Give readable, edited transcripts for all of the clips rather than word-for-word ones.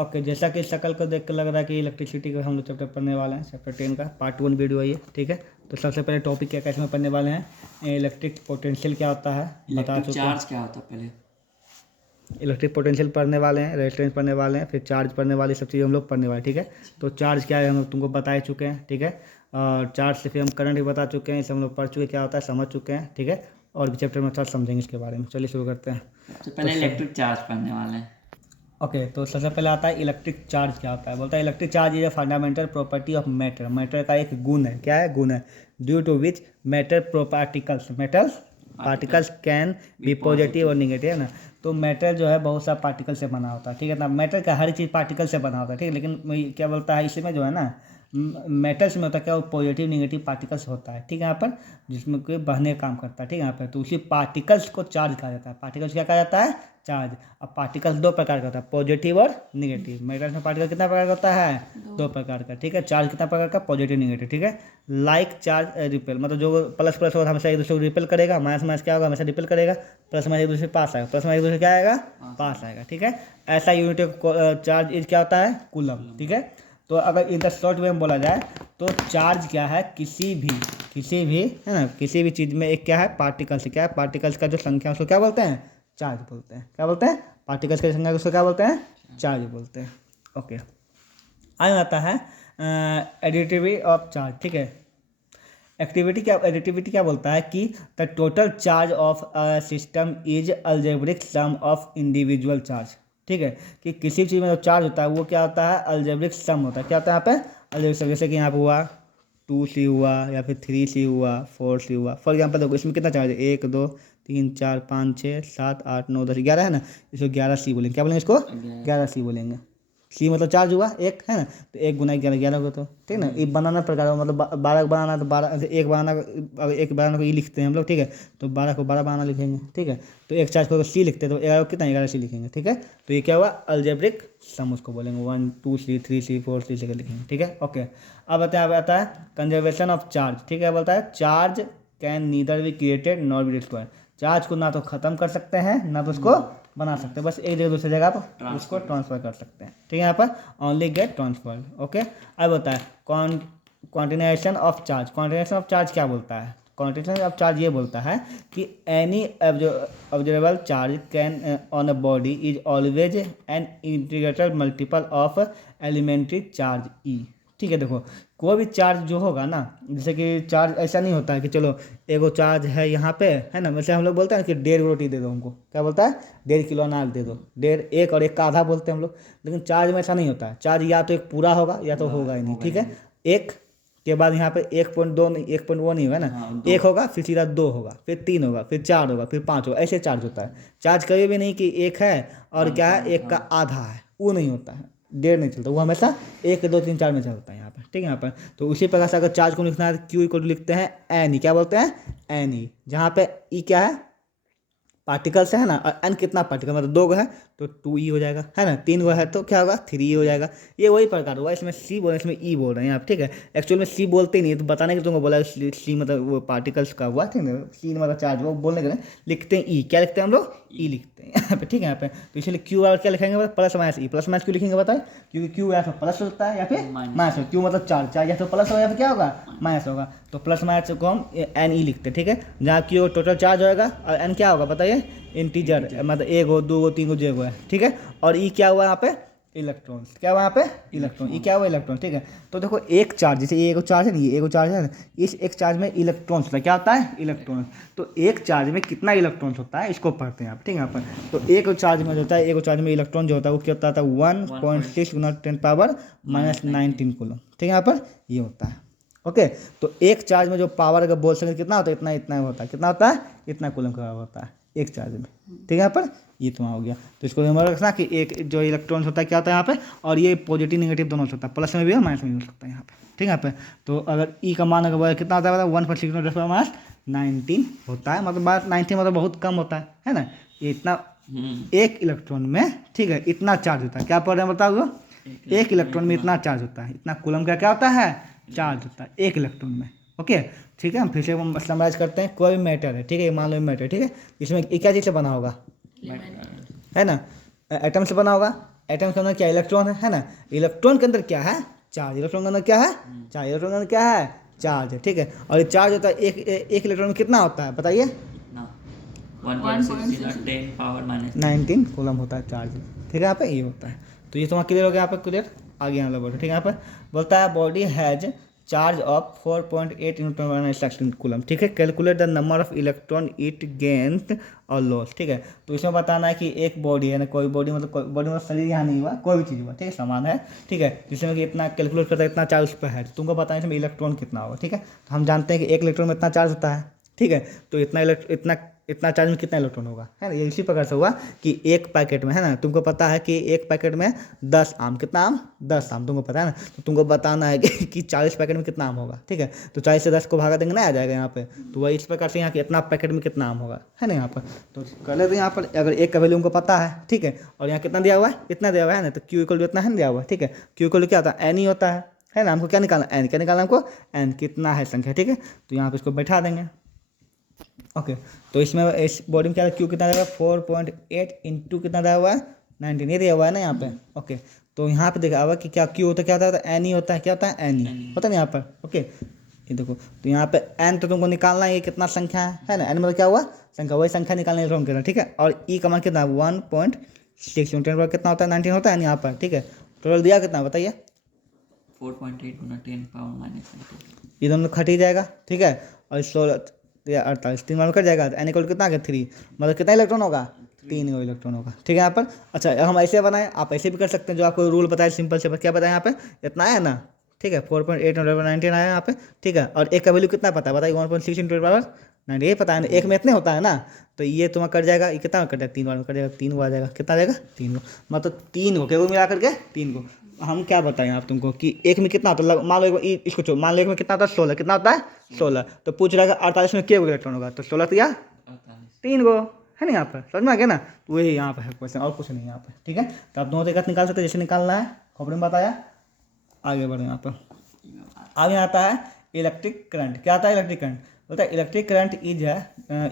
Okay, जैसा कि शक्ल को देख कर लग रहा है कि इलेक्ट्रिसिटी का हम लोग चैप्टर पढ़ने वाले हैं, चैप्टर 10 का पार्ट 1 वीडियो है ये, ठीक है। तो सबसे पहले टॉपिक क्या कैसे में पढ़ने वाले हैं, इलेक्ट्रिक पोटेंशियल क्या होता है बता चुके हैं, चार्ज क्या होता है पहले, इलेक्ट्रिक पोटेंशियल पढ़ने वाले हैं, रेजिस्टेंस पढ़ने वाले हैं, फिर चार्ज पढ़ने वाले, सब चीज़ हम लोग पढ़ने वाले, ठीक है। तो चार्ज क्या है हम लोग तुमको बता ही चुके हैं, ठीक है। और चार्ज से फिर हम करंट भी बता चुके हैं, इसे हम लोग पढ़ चुके क्या होता है समझ चुके हैं, ठीक है। और भी चैप्टर में थोड़ा समझेंगे इसके बारे में। चलिए शुरू करते हैं। सबसे पहले इलेक्ट्रिक चार्ज पढ़ने वाले हैं। ओके, तो सबसे पहले आता है इलेक्ट्रिक चार्ज क्या होता है। बोलता है electric charge is a fundamental property of matter, matter का एक गुण है, क्या है गुण है, due to which matter particles can be positive और निगेटिव, है ना। तो मैटर जो है बहुत सा पार्टिकल से बना होता है, ठीक है ना। मैटर का हर चीज़ पार्टिकल से बना होता है, ठीक है। लेकिन क्या बोलता है इसमें जो है ना, मेटल्स में होता है क्या, वो पॉजिटिव निगेटिव पार्टिकल्स होता है, ठीक है, यहाँ पर जिसमें कोई बहने का काम करता है, ठीक है यहाँ पर। तो उसी पार्टिकल्स को चार्ज कहा जाता है, पार्टिकल्स क्या कहा जाता है, चार्ज। अब पार्टिकल्स दो प्रकार का होता है, पॉजिटिव और निगेटिव। मेटल्स में पार्टिकल कितना प्रकार का होता है, दो प्रकार का, ठीक है। चार्ज कितना प्रकार का, पॉजिटिव निगेटिव, ठीक है। लाइक चार्ज रिपेल, मतलब जो प्लस प्लस होगा हमेशा एक दूसरे को रिपेल करेगा, माइनस माइनस क्या होगा हमेशा रिपेल करेगा, प्लस माइनस एक दूसरे पास आएगा, प्लस माइनस एक दूसरे क्या आएगा, पास आएगा, ठीक है। ऐसा यूनिट ऑफ चार्ज इज क्या होता है, कूलम, ठीक है। तो अगर इन द शॉर्ट वे में बोला जाए तो चार्ज क्या है, किसी भी है ना, किसी भी चीज़ में एक क्या है पार्टिकल्स, क्या है पार्टिकल्स का जो संख्या उसको क्या बोलते हैं, चार्ज बोलते हैं। क्या बोलते हैं, पार्टिकल्स की संख्या उसको क्या बोलते हैं, चार्ज बोलते हैं। ओके, आगे आता है एडिटिविटी ऑफ चार्ज, ठीक है। एडिटिविटी क्या बोलता है कि the total charge of a system is algebraic sum of individual charge, ठीक है। कि किसी चीज़ में जो चार्ज होता है वो क्या होता है, अलजेब्रिक सम होता है। क्या होता है यहाँ पे, अलजेब्रिक सम। जैसे कि यहाँ पे हुआ 2C हुआ, या फिर 3C हुआ, 4C हुआ। फॉर एग्जाम्पल देखो इसमें कितना चार्ज है, 1 2 3 4 5 6 7 8 9 10 11 है ना, इसको 11C बोलेंगे। क्या बोलेंगे इसको, 11C बोलेंगे। सी मतलब चार्ज हुआ एक, है ना। तो 1 गुना 11 11 होगा, तो ठीक है ना। ये बनाना प्रकार हो, मतलब 12 बनाना तो 12, एक बनाना, अगर एक बनाना को ई लिखते हैं हम लोग, ठीक है। तो 12 को 12 बनाना लिखेंगे, ठीक है। तो एक चार्ज को सी लिखते हैं तो 11 को कितना 11C लिखेंगे, ठीक है। तो ये क्या हुआ, अलजेब्रिक सम उसको बोलेंगे, 1 2C 3C 4C से लिखेंगे, ठीक है। ओके, अब आता है कंजर्वेशन ऑफ चार्ज, ठीक है। बोलता है charge can neither be created nor be destroyed. Charge को ना तो ख़त्म कर सकते हैं ना तो उसको बना सकते हैं, बस एक जगह दूसरी जगह पर उसको ट्रांसफ़र कर सकते हैं, ठीक है। यहाँ पर ओनली गेट ट्रांसफर्ड। ओके, अब होता है continuation of charge. Continuation of charge क्या बोलता है, कॉन्टिन्यूएशन ऑफ चार्ज ये बोलता है कि any observable charge can on a body is always an integrated multiple of elementary charge E, ठीक है। देखो कोई भी चार्ज जो होगा ना, जैसे कि चार्ज ऐसा नहीं होता है कि चलो एगो चार्ज है यहाँ पे, है ना। वैसे हम लोग बोलते हैं कि 1.5 रोटी दे दो हमको, क्या बोलता है 1.5 किलो अनाज दे दो, 1.5 एक और एक का आधा बोलते हैं हम लोग। लेकिन चार्ज में ऐसा नहीं होता है, चार्ज या तो एक पूरा होगा या तो होगा ही नहीं, ठीक है। एक के बाद यहाँ पे 1.2 नहीं, 1.1 नहीं होगा ना, एक होगा फिर सीधा 2 होगा, फिर 3 होगा, फिर 4 होगा, फिर 5 होगा, ऐसे चार्ज होता है। चार्ज कभी भी नहीं कि एक है और क्या है एक का आधा है, वो नहीं होता है, 1.5 नहीं चलता, वो हमेशा 1 2 3 4 में चलता है यहाँ पर, ठीक है। यहाँ पर तो उसी प्रकार से अगर चार्ज को लिखना है तो क्यू इक्वल लिखते हैं एन ई, क्या बोलते हैं एन ई, जहाँ पे ई क्या है पार्टिकल्स है ना, और एन कितना पार्टिकल, मतलब 2 है तो 2E हो जाएगा, है ना। 3 है तो क्या होगा 3E हो जाएगा। ये वही प्रकार हुआ, इसमें सी बोल रहे हैं इसमें ई बोल रहे हैं आप, ठीक है। एक्चुअल में सी बोलते ही नहीं, तो बताने के तुमको बोला सी मतलब वो पार्टिकल्स का हुआ, ठीक है। सी मतलब चार्ज, वो बोलने के लिए लिखते हैं ई, क्या लिखते हैं हम लोग, ई लिखते हैं यहाँ पे, ठीक है। यहाँ पे तो इसलिए क्यू और क्या लिखेंगे, प्लस माइनस ई, प्लस माइनस क्यों लिखेंगे बताए, क्योंकि क्यू या तो प्लस होता है या फिर माइनस हो। क्यू मतलब चार्ज, चार्ज या तो प्लस होगा या फिर क्या होगा माइनस होगा, तो प्लस माइनस को हम एन ई लिखते हैं, ठीक है। जहाँ क्यू टोटल चार्ज होगा और एन क्या होगा बताइए, इंटीजर, मतलब 1 हो 2 हो 3 हो जो है, ठीक है। और ई क्या हुआ यहाँ पे, इलेक्ट्रॉन्स, क्या हुआ यहाँ पे इलेक्ट्रॉन, ई क्या हुआ इलेक्ट्रॉन, ठीक है। तो देखो एक चार्ज, जैसे ये एक चार्ज है ना, ये एक चार्ज है ना, इस एक चार्ज में इलेक्ट्रॉन्स होता है, क्या होता है इलेक्ट्रॉन्स। तो एक चार्ज में कितना इलेक्ट्रॉन्स होता है इसको पढ़ते हैं आप, ठीक है। यहाँ पर तो एक चार्ज में जो होता है, एक चार्ज में इलेक्ट्रॉन जो होता है वो क्या होता है 1.6 गुना 10⁻⁻⁹ कूलम, ठीक है। यहाँ पर ये होता है, ओके। तो एक चार्ज में जो पावर अगर बोल सकते कितना होता है, इतना इतना होता है, कितना होता है इतना कूलम का होता है एक चार्ज में, ठीक है। यहाँ पर ये तो हो गया, तो इसको रिमेंबर रखना कि एक जो इलेक्ट्रॉन्स होता है क्या होता है यहाँ पे, और ये पॉजिटिव नेगेटिव दोनों हो सकता है, प्लस में भी है माइनस में भी हो सकता है यहाँ पे, ठीक है। यहाँ पे तो अगर ई का मान अगर कितना होता है 1.6×10⁻19 होता है, मतलब 19 मतलब बहुत कम होता है ना। ये इतना एक इलेक्ट्रॉन में, ठीक है, इतना चार्ज होता है। क्या पढ़ रहे हैं बताओ, एक इलेक्ट्रॉन में इतना चार्ज होता है, इतना कूलम का क्या होता है चार्ज होता है एक इलेक्ट्रॉन में, ओके, ठीक है। हम फिर से समराइज करते हैं, कोई भी मैटर है, ठीक है, मान लो मैटर, ठीक है। इसमें क्या चीज़ से बना होगा, है ना, एटम से बना होगा। एटम के अंदर क्या इलेक्ट्रॉन है ना, इलेक्ट्रॉन के अंदर क्या है चार्ज, इलेक्ट्रॉन के अंदर क्या है चार्ज, इलेक्ट्रॉन के अंदर क्या है चार्ज है, ठीक है। और ये चार्ज होता है एक इलेक्ट्रॉन में कितना होता है बताइए, ना 1.6 10 पावर माइनस 19 कूलम होता है चार्ज, ठीक है। यहाँ पे ये होता है, तो ये तुम्हारा क्लियर हो गया यहाँ पे, क्लियर। आगे यहाँ लोग ठीक है। यहाँ पर बोलता है body has charge of 4.8 × 10 coulomb, ठीक है। Calculate the number of electron it gains और लॉस, ठीक है। तो इसमें बताना है कि एक बॉडी है ना, कोई बॉडी मतलब मतलब शरीर यहाँ नहीं हुआ, कोई भी चीज़ हुआ, ठीक है, समान है, ठीक है, जिसमें कि इतना कैलकुलेट करता है इतना चार्ज उस पर है, तो तुमको बताना है इसमें इलेक्ट्रॉन कितना होगा, ठीक है। तो हम जानते हैं कि एक इलेक्ट्रॉन में इतना चार्ज होता है, ठीक है। तो इतना चार्ज में कितना इलेक्ट्रॉन होगा, है ना। ये इसी प्रकार से हुआ कि एक पैकेट में, है ना, तुमको पता है कि एक पैकेट में 10 आम, कितना आम 10 आम तुमको पता है ना, तो तुमको बताना है कि 40 पैकेट में कितना आम होगा, ठीक है। तो 40 से 10 को भागा देंगे ना, आ जाएगा यहाँ पे। तो वही इस प्रकार से यहाँ कि इतना पैकेट में कितना आम होगा, है ना। यहाँ पर तो कर लेते हैं, यहाँ पर अगर एक का वैल्यू हमको पता है, ठीक है, और यहाँ कितना दिया हुआ है, इतना दिया हुआ है ना, तो क्यू इक्वल इतना है दिया हुआ है, ठीक है। क्यू इक्वल क्या होता है, एन ही होता है ना। हमको क्या निकालना, एन, क्या निकालना हमको, एन कितना है संख्या, ठीक है। तो यहाँ पे इसको बैठा देंगे, ओके। तो इसमें इस बॉडी में क्या क्यू कितना रहेगा, 4.8 इंटू कितना दिया हुआ है 19, ये दिया हुआ है ना यहाँ पे, ओके। तो यहाँ पे देखा हुआ कि क्या क्यू होता है, क्या होता है एन ही होता है, क्या होता है एन ही होता है ना यहाँ पर, ओके। ये देखो, तो यहाँ पे एन तो तुमको निकालना है, ये कितना संख्या है ना, एन मतलब क्या हुआ संख्या, वही संख्या निकालने इलेक्ट्रॉन के, ठीक है। और ई का मान कितना 1.6 कितना होता है 19 होता है यहाँ पर, ठीक है। टोटल दिया कितना बताइए, 4.8 × 10 पावर माइनस 19, ये दोनों खट ही जाएगा, ठीक है। और 16 या 48 3 बार कट जाएगा, एन इक्वल कितना आ गया 3, मतलब कितना इलेक्ट्रॉन होगा 3 इलेक्ट्रॉन होगा, ठीक है। यहाँ पर अच्छा हम ऐसे बनाए, आप ऐसे भी कर सकते हैं, जो आपको रूल बताया सिंपल से, क्या बताया यहाँ पे इतना आया ना, ठीक है। 4.8 × 19 आया यहाँ पे, ठीक है। और एक का वैल्यू कितना पता है बताइए, 1.6 × 10⁹, ये पता है ना, एक में इतने होता है ना, तो ये तुम्हारा कट जाएगा, ये कितना कट जाएगा 3 बार में कट जाएगा, 3 को आ जाएगा, कितना आ जाएगा 3 को, मतलब 3 को क्या मिला करके 3 को। हम क्या बताएं आप तुमको कि एक में कितना होता है, मान लो इसको मान लो एक में कितना होता है 16, कितना होता है 16, तो पूछ रहा है 48 में क्या इलेक्ट्रॉन होगा, तो 16 या 3 को, है ना। यहाँ पर समझ में आ गया ना, तो वही यहाँ पर है क्वेश्चन, और कुछ नहीं यहाँ पर, ठीक है। तो आप दोनों तरीका निकाल सकते हैं, जैसे निकालना है खोपड़ी में बताया। आगे बढ़े यहाँ पर, आगे आता है इलेक्ट्रिक करंट, क्या आता है इलेक्ट्रिक करंट, बोलता है electric current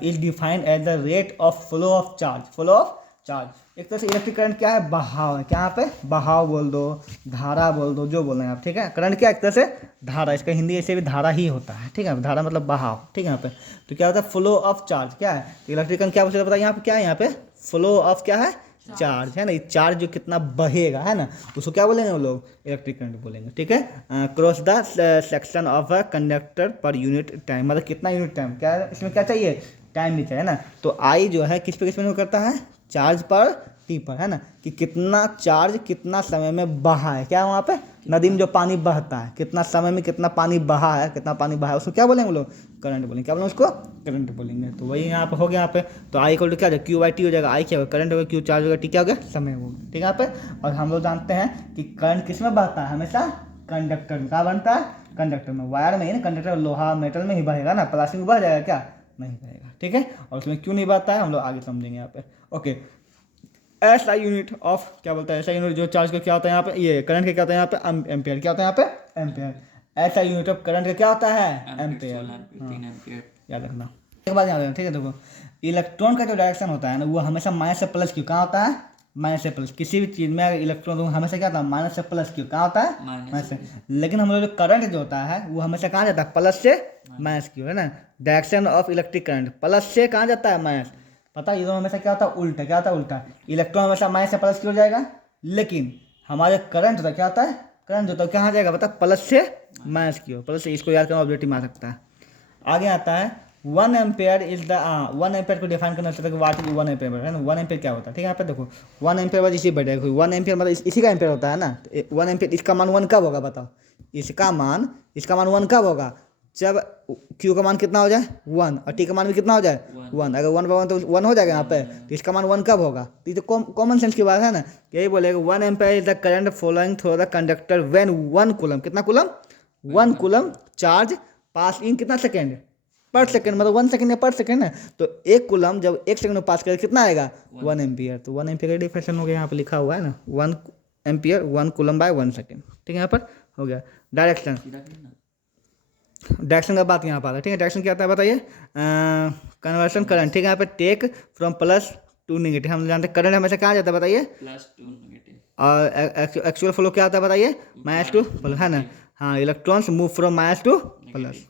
is defined as the rate of flow of charge, flow of charge. एक तरह से इलेक्ट्रिक करंट क्या है, बहाव है, क्या यहाँ पे बहाव बोल दो, धारा बोल दो, जो बोल रहे हैं आप, ठीक है। करंट क्या एक तरह से धारा, इसका हिंदी ऐसे भी धारा ही होता है, ठीक है। धारा मतलब बहाव, ठीक है। यहाँ पे तो क्या होता है फ्लो ऑफ चार्ज, क्या है तो इलेक्ट्रिक करंट क्या बोलते हैं बताइए, यहाँ पे क्या है, यहाँ पे फ्लो ऑफ क्या है चार्ज, है ना। ये चार्ज जो कितना बहेगा, है ना, उसको क्या बोलेंगे हम लोग इलेक्ट्रिक करंट बोलेंगे, ठीक है। Cross the section of a conductor per unit time, मतलब कितना यूनिट टाइम, क्या इसमें क्या चाहिए टाइम भी चाहिए ना। तो आई जो है किस पे निर्भर करता है, चार्ज पर टी पर, है ना, कि कितना चार्ज कितना समय में बहा है, क्या वहाँ पे नदी में जो पानी बहता है, कितना समय में कितना पानी बहा है, कितना पानी बहा है, उसको क्या बोलेंगे हम लोग करंट बोलेंगे, क्या बोलेंगे उसको करंट बोलेंगे। तो वही यहाँ पे हो गया यहाँ पे, तो आई इक्वल टू क्या हो जाएगा Q/T हो जाएगा, आई क्या होगा करंट होगा, क्यू चार्ज होगा, टी क्या हो गया समय होगा, ठीक है यहाँ पे। और हम लोग जानते हैं कि करंट किस में बहता है, हमेशा कंडक्टर में, क्या बनता है कंडक्टर में, वायर में ही ना, कंडक्टर लोहा मेटल में ही बहेगा ना, प्लास्टिक में बह जाएगा क्या, नहीं बहेगा, ठीक है। और उसमें क्यों नहीं बहता है हम लोग आगे समझेंगे यहाँ पे, ओके। ऐसा यूनिट ऑफ क्या बोलता है, ऐसा यूनिट जो चार्ज का क्या होता है यहाँ पे, ये करंट का क्या होता है यहाँ पे एम्पेयर, क्या होता है यहाँ पे एम्पेयर। ऐसा यूनिट ऑफ करंट का क्या होता है एम्पेयर, 3 एम्पियर, याद रखना एक बात याद रखना, ठीक है। देखो इलेक्ट्रॉन का जो डायरेक्शन होता है ना, वो हमेशा माइनस से प्लस क्यों, कहाँ होता है माइनस से प्लस, किसी भी चीज़ में अगर इलेक्ट्रॉन हमेशा क्या होता है माइनस से प्लस क्यों, कहाँ होता है माइनस से। लेकिन हम लोग जो करंट जो होता है वो हमेशा कहाँ जाता है प्लस से माइनस क्यों, है ना। Direction of electric current plus से कहाँ जाता है माइनस, पता है ये दोनों हमेशा क्या होता है उल्टा, क्या होता है उल्टा, इलेक्ट्रॉन हमेशा माइनस से प्लस की हो जाएगा, लेकिन हमारे करंट होता है क्या होता है करंट होता है कहाँ जाएगा पता प्लस से माइनस की हो, प्लस से, इसको याद करना ऑब्जेक्टिव में आ सकता है। आगे आता है 1 एम्पेयर इज द 1 एम्पेयर को डिफाइन करना चाहता है कि वाट इज 1 एम्पेयर है ना। 1 एम्पेयर क्या होता है, ठीक है। यहाँ पे देखो 1 एम्पेयर बाद इसी बैठेगा, 1 एम्पेयर मतलब इसी का एम्पेयर होता है ना। 1 एम्पेयर इसका मान 1 कब होगा बताओ, इसका मान 1 कब होगा, जब Q का मान कितना हो जाए 1 और T का मान भी कितना हो जाए 1, अगर 1/1 तो 1 हो जाएगा यहाँ पे, तो इसका मान 1 कब होगा, तो ये तो कॉमन सेंस की बात है ना। यही बोलेगा 1 ampere is the current flowing through the conductor when 1 coulomb, कितना coulomb 1 coulomb charge pass in कितना सेकेंड पर सेकेंड, मतलब 1 सेकेंड या पर सेकेंड है, तो 1 कूलम जब 1 सेकेंड में पास करेगा कितना आएगा 1 एम्पियर। तो 1 एम्पियर का डिफिनेशन हो गया, यहाँ पे लिखा हुआ है ना 1 एम्पियर 1 कूलम बाय 1 सेकेंड, ठीक है। यहाँ पर हो गया डायरेक्शन, डायरेक्शन का बात यहाँ पर आता है, ठीक है। डायरेक्शन क्या आता है बताइए, कन्वर्शन करंट, ठीक है। यहाँ पे take from plus to negative, हम जानते हैं करंट हमेशा कहाँ जाता है बताइए प्लस टू नेगेटिव, और एक्चुअल फ्लो क्या होता है बताइए, माइनस टू प्लस, है ना। हाँ, electrons move from minus two plus.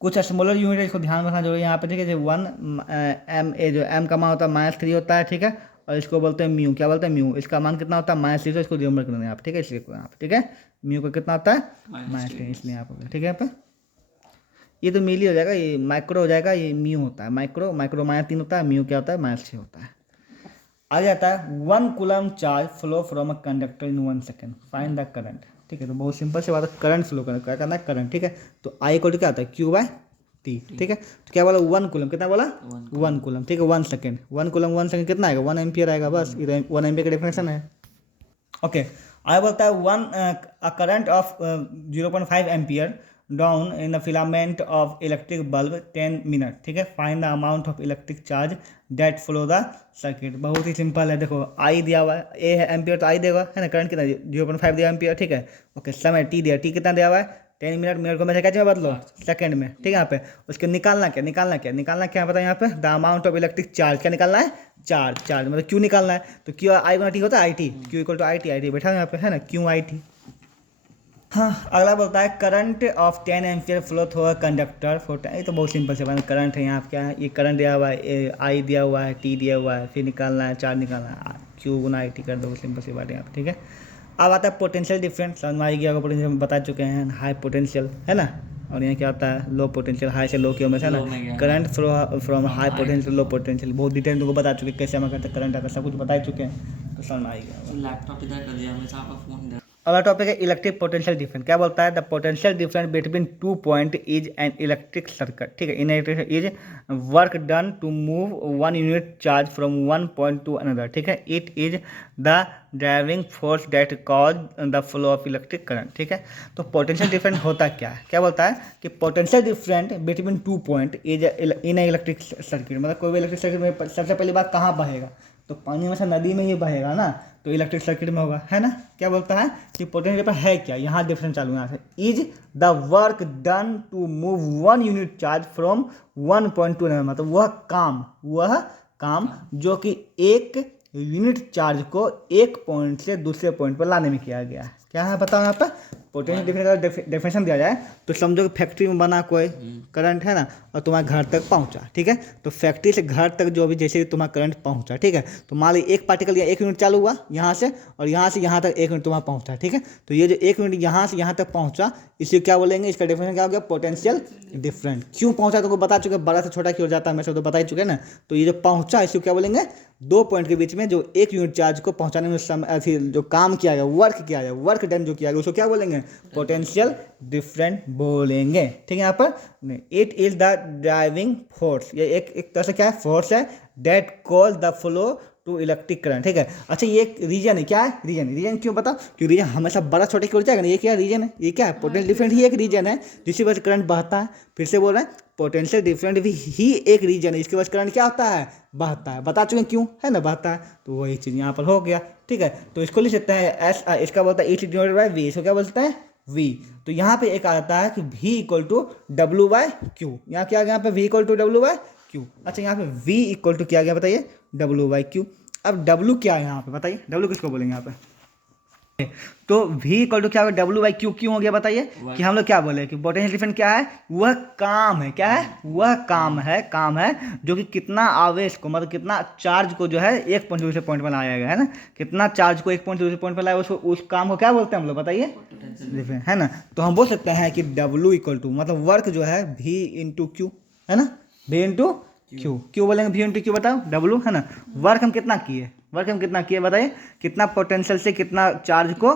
कुछ स्मॉलर यूनिट है, इसको ध्यान रखना जरूरी है यहाँ पे, ठीक है। जो 1 ए जो एम का मान होता है -3 होता है, ठीक है। और इसको बोलते हैं म्यू, क्या बोलते हैं म्यू, इसका मान कितना होता है -3, इसको रिमेंबर करना है यहाँ पे, ठीक है। इसलिए यहाँ पे, ठीक है, म्यू का कितना होता है -3, इसलिए यहाँ पे, ठीक है। यहाँ पे ये तो मिली हो जाएगा, ये माइक्रो हो जाएगा, ये म्यू होता है, माइक्रो -3 होता है, म्यू क्या होता है -6 होता है। आ जाता है 1 coulomb charge flow from a conductor in 1 second, find the current, ठीक है। तो बहुत सिंपल से बात है, करंट फ्लो करना, क्या करना है, करंट, ठीक है। तो आई इक्वल टू क्या होता है, Q/T, ठीक है। तो क्या बोला, 1 कूलम, कितना बोला, 1 कूलम, ठीक है। 1 सेकेंड, 1 कूलम 1 सेकेंड कितना आएगा, 1 एम्पियर आएगा, बस। ये 1 एम्पियर का डेफिनेशन है। ओके, आगे बोलता है a current of 0.5 ampere down in the filament of electric bulb 10 minute, ठीक है। Find the amount of electric charge that flow the circuit. बहुत ही सिंपल है, देखो आई दिया हुआ है, ए है एम्पियर, तो आई देगा, है ना। करंट कितना, 0.5 दिया एम्पियर, ठीक है। ओके, समय टी दिया, टी कितना दिया हुआ है 10 मिनट, मिनट को मैं क्या बदलो सेकंड में, ठीक है। यहाँ पे उसके निकालना क्या पता है यहाँ पे, the amount of electric charge, क्या निकालना है, चार्ज मतलब क्यू निकालना है। तो क्यू आई गुना टी होता है, I T, Q equal to I T बैठा है यहाँ पे, है ना, क्यू आई टी। हाँ, अगला बोलता है current of 10 ampere flow through a conductor for 10, ये तो बहुत सिंपल से बात, करंट है यहाँ पे, क्या है, ये करंट दिया हुआ है, आई दिया हुआ है, टी दिया हुआ है, फिर निकालना है, चार्ज निकालना है, क्यू गुना आई टी कर दो, सिंपल सी बात है यहाँ पे, ठीक है। अब आता है पोटेंशियल डिफरेंस, समझ में आएगी, पोटेंशियल बता चुके हैं, हाई पोटेंशियल, है ना। और यहाँ क्या होता है, लो पोटेंशियल, हाई से लो की ओर में, है ना। Current flow from high potential low potential, बहुत डिटेल तुमको बता चुके, कैसे हमें करते करंट आता है, सब कुछ बता चुके हैं, तो समझ में आएगा। लैपटॉप इधर कर दिया, हमेशा आपका फोन इधर। अगला टॉपिक है इलेक्ट्रिक पोटेंशियल डिफरेंस, क्या बोलता है, the potential difference between 2 point is an electric circuit, ठीक है। In is work done to move 1 unit charge from 1 point to another, ठीक है। It is the driving force that cause the flow of electric current, ठीक है। तो potential difference होता क्या है, क्या बोलता है कि potential difference between 2 point is in electric circuit, मतलब कोई भी इलेक्ट्रिक सर्किट में सबसे पहली बात कहाँ बहेगा, तो पानी में से नदी में ही बहेगा ना, तो इलेक्ट्रिक सर्किट में होगा, है ना। क्या बोलता है कि पोटेंशियल पर है क्या, यहाँ डिफरेंस चालू यहाँ से, is the work done to move 1 unit charge from 1 point to another, मतलब वह काम जो कि एक यूनिट चार्ज को एक पॉइंट से दूसरे पॉइंट पर लाने में किया गया है। क्या है बताओ, यहाँ पर पोटेंशियल डिफरेंस का डेफिनेशन दिया जाए तो समझो कि फैक्ट्री में बना कोई करंट, है ना, और तुम्हारे घर तक पहुंचा, ठीक है। तो फैक्ट्री से घर तक जो भी जैसे तुम्हारा करंट पहुंचा, ठीक है। तो मान ली एक पार्टिकल या 1 यूनिट चालू हुआ यहाँ से, और यहाँ से यहाँ तक 1 यूनिट तुम्हारा पहुंचा, ठीक है। तो ये जो 1 यूनिट यहाँ से यहाँ तक पहुंचा, इसे क्या बोलेंगे, इसका डेफिनेशन क्या हो गया, पोटेंशियल डिफरेंस। क्यों पहुंचा तुमको बता चुके, बड़ा से छोटा की ओर जाता है, मैं सब तो बता ही चुके ना। तो ये जो पहुंचा, इसको क्या बोलेंगे, 2 पॉइंट के बीच में जो 1 यूनिट चार्ज को पहुंचाने में समय, फिर जो काम किया गया, वर्क डन जो किया गया, उसको क्या बोलेंगे, पोटेंशियल डिफरेंस बोलेंगे, ठीक है। यहाँ पर it is the driving force, ये एक तरह से क्या है, फोर्स है, that cause the flow to electric current, ठीक है। अच्छा, ये एक रीजन है, क्या है, रीजन क्यों बताओ, क्योंकि रीजन हमेशा बड़ा छोटे की ओर जाएगा ना, ये क्या रीजन है, ये क्या है, पोटेंशियल डिफरेंस ही एक रीजन है जिसकी वजह से करंट बहता है। फिर से बोल रहे हैं, पोटेंशियल डिफरेंस भी ही एक रीजन है, इसके वजह से करंट क्या होता है, बहता है, बता चुके क्यों, है ना, बहता है। तो वही चीज़ यहाँ पर हो गया, ठीक है। तो इसको लिख सकते हैं एस, इसका बोलता है E/V, इसको क्या बोलते हैं, V। तो यहाँ पे एक आता है कि V इक्वल टू W/Q, यहाँ क्या आ गया, यहाँ पे V इक्वल टू W/Q। अच्छा, यहाँ पे V इक्वल टू क्या गया बताइए, W/Q। अब W क्या है यहाँ पे बताइए, W किसको बोलेंगे यहाँ पे, तो V इक्वल टू क्या होगा, W/Q क्यों हो गया बताइए, कि हम लोग क्या बोले कि पोटेंशियल डिफरेंस क्या है, वह काम है, क्या है, वह काम है जो कि कितना आवेश को, मतलब कितना चार्ज को जो है एक पॉइंट से दूसरे पॉइंट पर लाया गया, है ना, कितना चार्ज को एक पॉइंट से दूसरे पॉइंट पर लाया, उसको उस काम को क्या बोलते हैं हम लोग बताइए, डिफरेंस, है ना। तो हम बोल सकते हैं कि W इक्वल टू मतलब वर्क जो है V इंटू Q, है ना, V इंटू Q, क्यों बोलेंगे V इंटू Q बताओ, W, है ना। वर्क हम कितना किए बताइए, कितना पोटेंशियल से कितना चार्ज को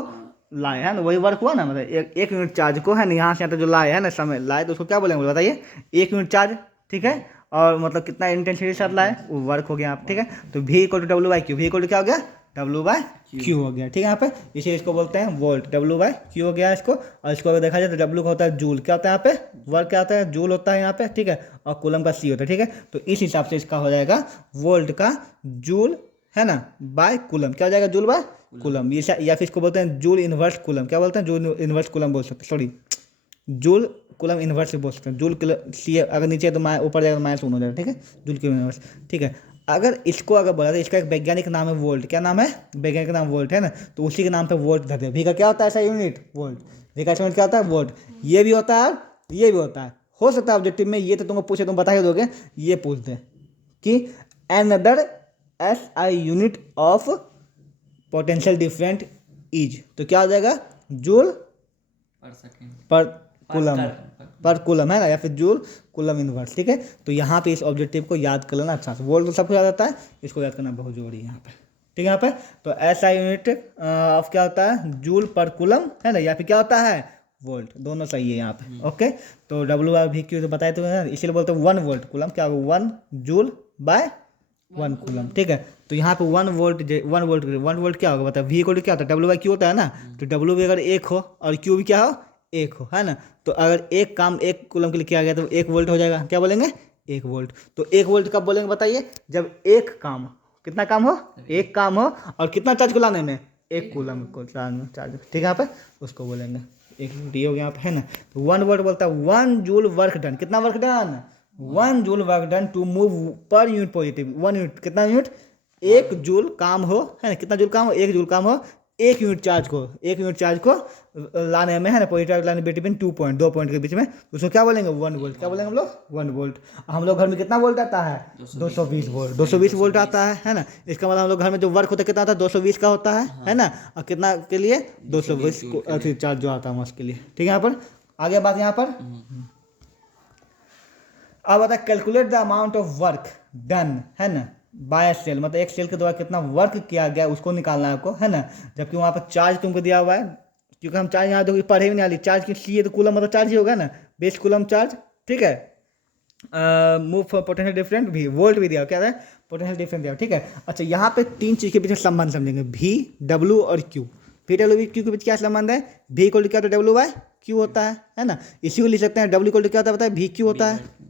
लाए, है ना, वही वर्क हुआ ना, मतलब एक यूनिट चार्ज को, है ना, यहाँ से यहाँ तक जो लाए, है ना, समय लाए, तो उसको क्या बोलेंगे बताइए, 1 यूनिट चार्ज, ठीक है। और मतलब कितना इंटेंसिटी के साथ लाए, वो वर्क हो गया आप, ठीक है। तो V equal to W/Q, V equal to क्या हो गया, W/Q हो गया, ठीक है। यहाँ पे इसे इसको बोलते हैं वोल्ट, W/Q हो गया इसको। और इसको अगर देखा जाए तो W का होता है जूल, क्या होता है यहाँ पे, वर्क क्या होता है, जूल होता है यहाँ पे, ठीक है। और कूलम का C होता है, ठीक है। तो इस हिसाब से इसका हो जाएगा वोल्ट का जूल, है ना, बाय कूलम, क्या हो जाएगा, जूल बाय कूलम। ये या फिर इसको बोलते हैं जूल इनवर्स कूलम, क्या बोलते हैं, जूल इनवर्स कूलम बोल सकते हैं, सॉरी, जूल कूलम इनवर्स बोल सकते हैं। जूल C अगर नीचे तो ऊपर जाएगा -1 हो जाएगा, ठीक है, जूल कूलम इनवर्स, ठीक है। अगर इसको अगर बोला तो इसका एक वैज्ञानिक नाम है वोल्ट, क्या नाम है, वैज्ञानिक नाम वोल्ट है ना, तो उसी के नाम पे वोल्ट धर दे। वी का क्या होता है ऐसा यूनिट, वोल्ट। वी का यूनिट क्या होता है, वोल्ट। ये भी होता है, ये भी होता है। हो सकता है ऑब्जेक्टिव में ये तो तुमको पूछे, तुम बता ही दोगे, ये पूछ दे कि another SI unit of potential different is, तो क्या हो जाएगा, जूल पर सेकेंड पर कूलम, पर कूलम है ना, या फिर जूल कूलम इनवर्स। ठीक है, तो यहाँ पे इस ऑब्जेक्टिव को याद कर लेना अच्छा से। वोल्ट तो सबको याद आता है, इसको याद करना बहुत जरूरी है यहाँ पे। ठीक है, यहाँ पे तो SI यूनिट ऑफ क्या होता है, जूल पर कूलम है ना, या फिर क्या होता है, वोल्ट। दोनों सही है यहाँ पे। ओके, तो WR/VQ तो बताए तो है, इसीलिए बोलते हैं 1 वोल्ट कूलम, क्या होगा 1 जूल बाय 1 कूलम। ठीक है, तो यहाँ पे 1 वोल्ट 1 वोल्ट क्या होगा बता, V इक्वल टू क्या होता है, W/Q होता है ना, तो W भी अगर 1 हो और Q भी क्या हो, 1 हो, है ना, तो अगर एक काम 1 कूलम के लिए किया गया तो 1 वोल्ट हो जाएगा। क्या बोलेंगे, 1 वोल्ट। तो 1 वोल्ट कब बोलेंगे बताइए, जब एक काम, कितना काम हो, एक काम हो, और कितना चार्ज को लाने में, 1 कूलम को चार्ज। ठीक है, यहाँ पे उसको बोलेंगे 1 डी हो गया यहाँ पे, है ना। तो 1 वोल्ट बोलता है 1 जूल वर्क डन, कितना work done, 1 joule work done to move per unit positive. 1 unit, कितना यूनिट, 1 जूल काम हो, है ना, कितना जूल काम हो, 1 जूल काम हो, 1 यूनिट चार्ज को, 1 यूनिट चार्ज को लाने में, है ना, पॉजिटिव लाने बिटवीन 2 पॉइंट, 2 पॉइंट के बीच में, उसको क्या बोलेंगे, 1 वोल्ट। क्या बोलेंगे हम लोग, 1 वोल्ट। हम लोग घर में कितना वोल्ट आता है, 220 वोल्ट, 220 वोल्ट आता है ना। इसका मतलब हम लोग घर में जो वर्क होता है कितना आता है, 220 का होता है ना, और कितना के लिए, 220 चार्ज जो आता है उसके लिए। ठीक है, यहाँ पर आगे बात यहाँ पर। अब आता है calculate the amount of work done, है ना, बाय सेल, मतलब एक सेल के द्वारा कितना वर्क किया गया उसको निकालना है आपको, है ना। जबकि वहाँ पर चार्ज तुमको दिया हुआ है, क्योंकि हम चार्ज यहाँ देखो पढ़े भी नहीं वाली, चार्ज की सी है तो कूलम मतलब चार्ज ही होगा ना, बेस कूलम चार्ज। ठीक है, मूव फॉर पोटेंशियल डिफरेंट भी, वोल्ट भी दिया, क्या है, पोटेंशियल डिफरेंट दिया। ठीक है, अच्छा यहाँ पे 3 चीज़ के पीछे संबंध समझेंगे, V W और Q। V W Q के बीच क्या संबंध है, V इक्वल टू क्या होता है, W/Q होता है ना। इसी को लिख सकते हैं W इक्वल टू क्या होता है, V Q होता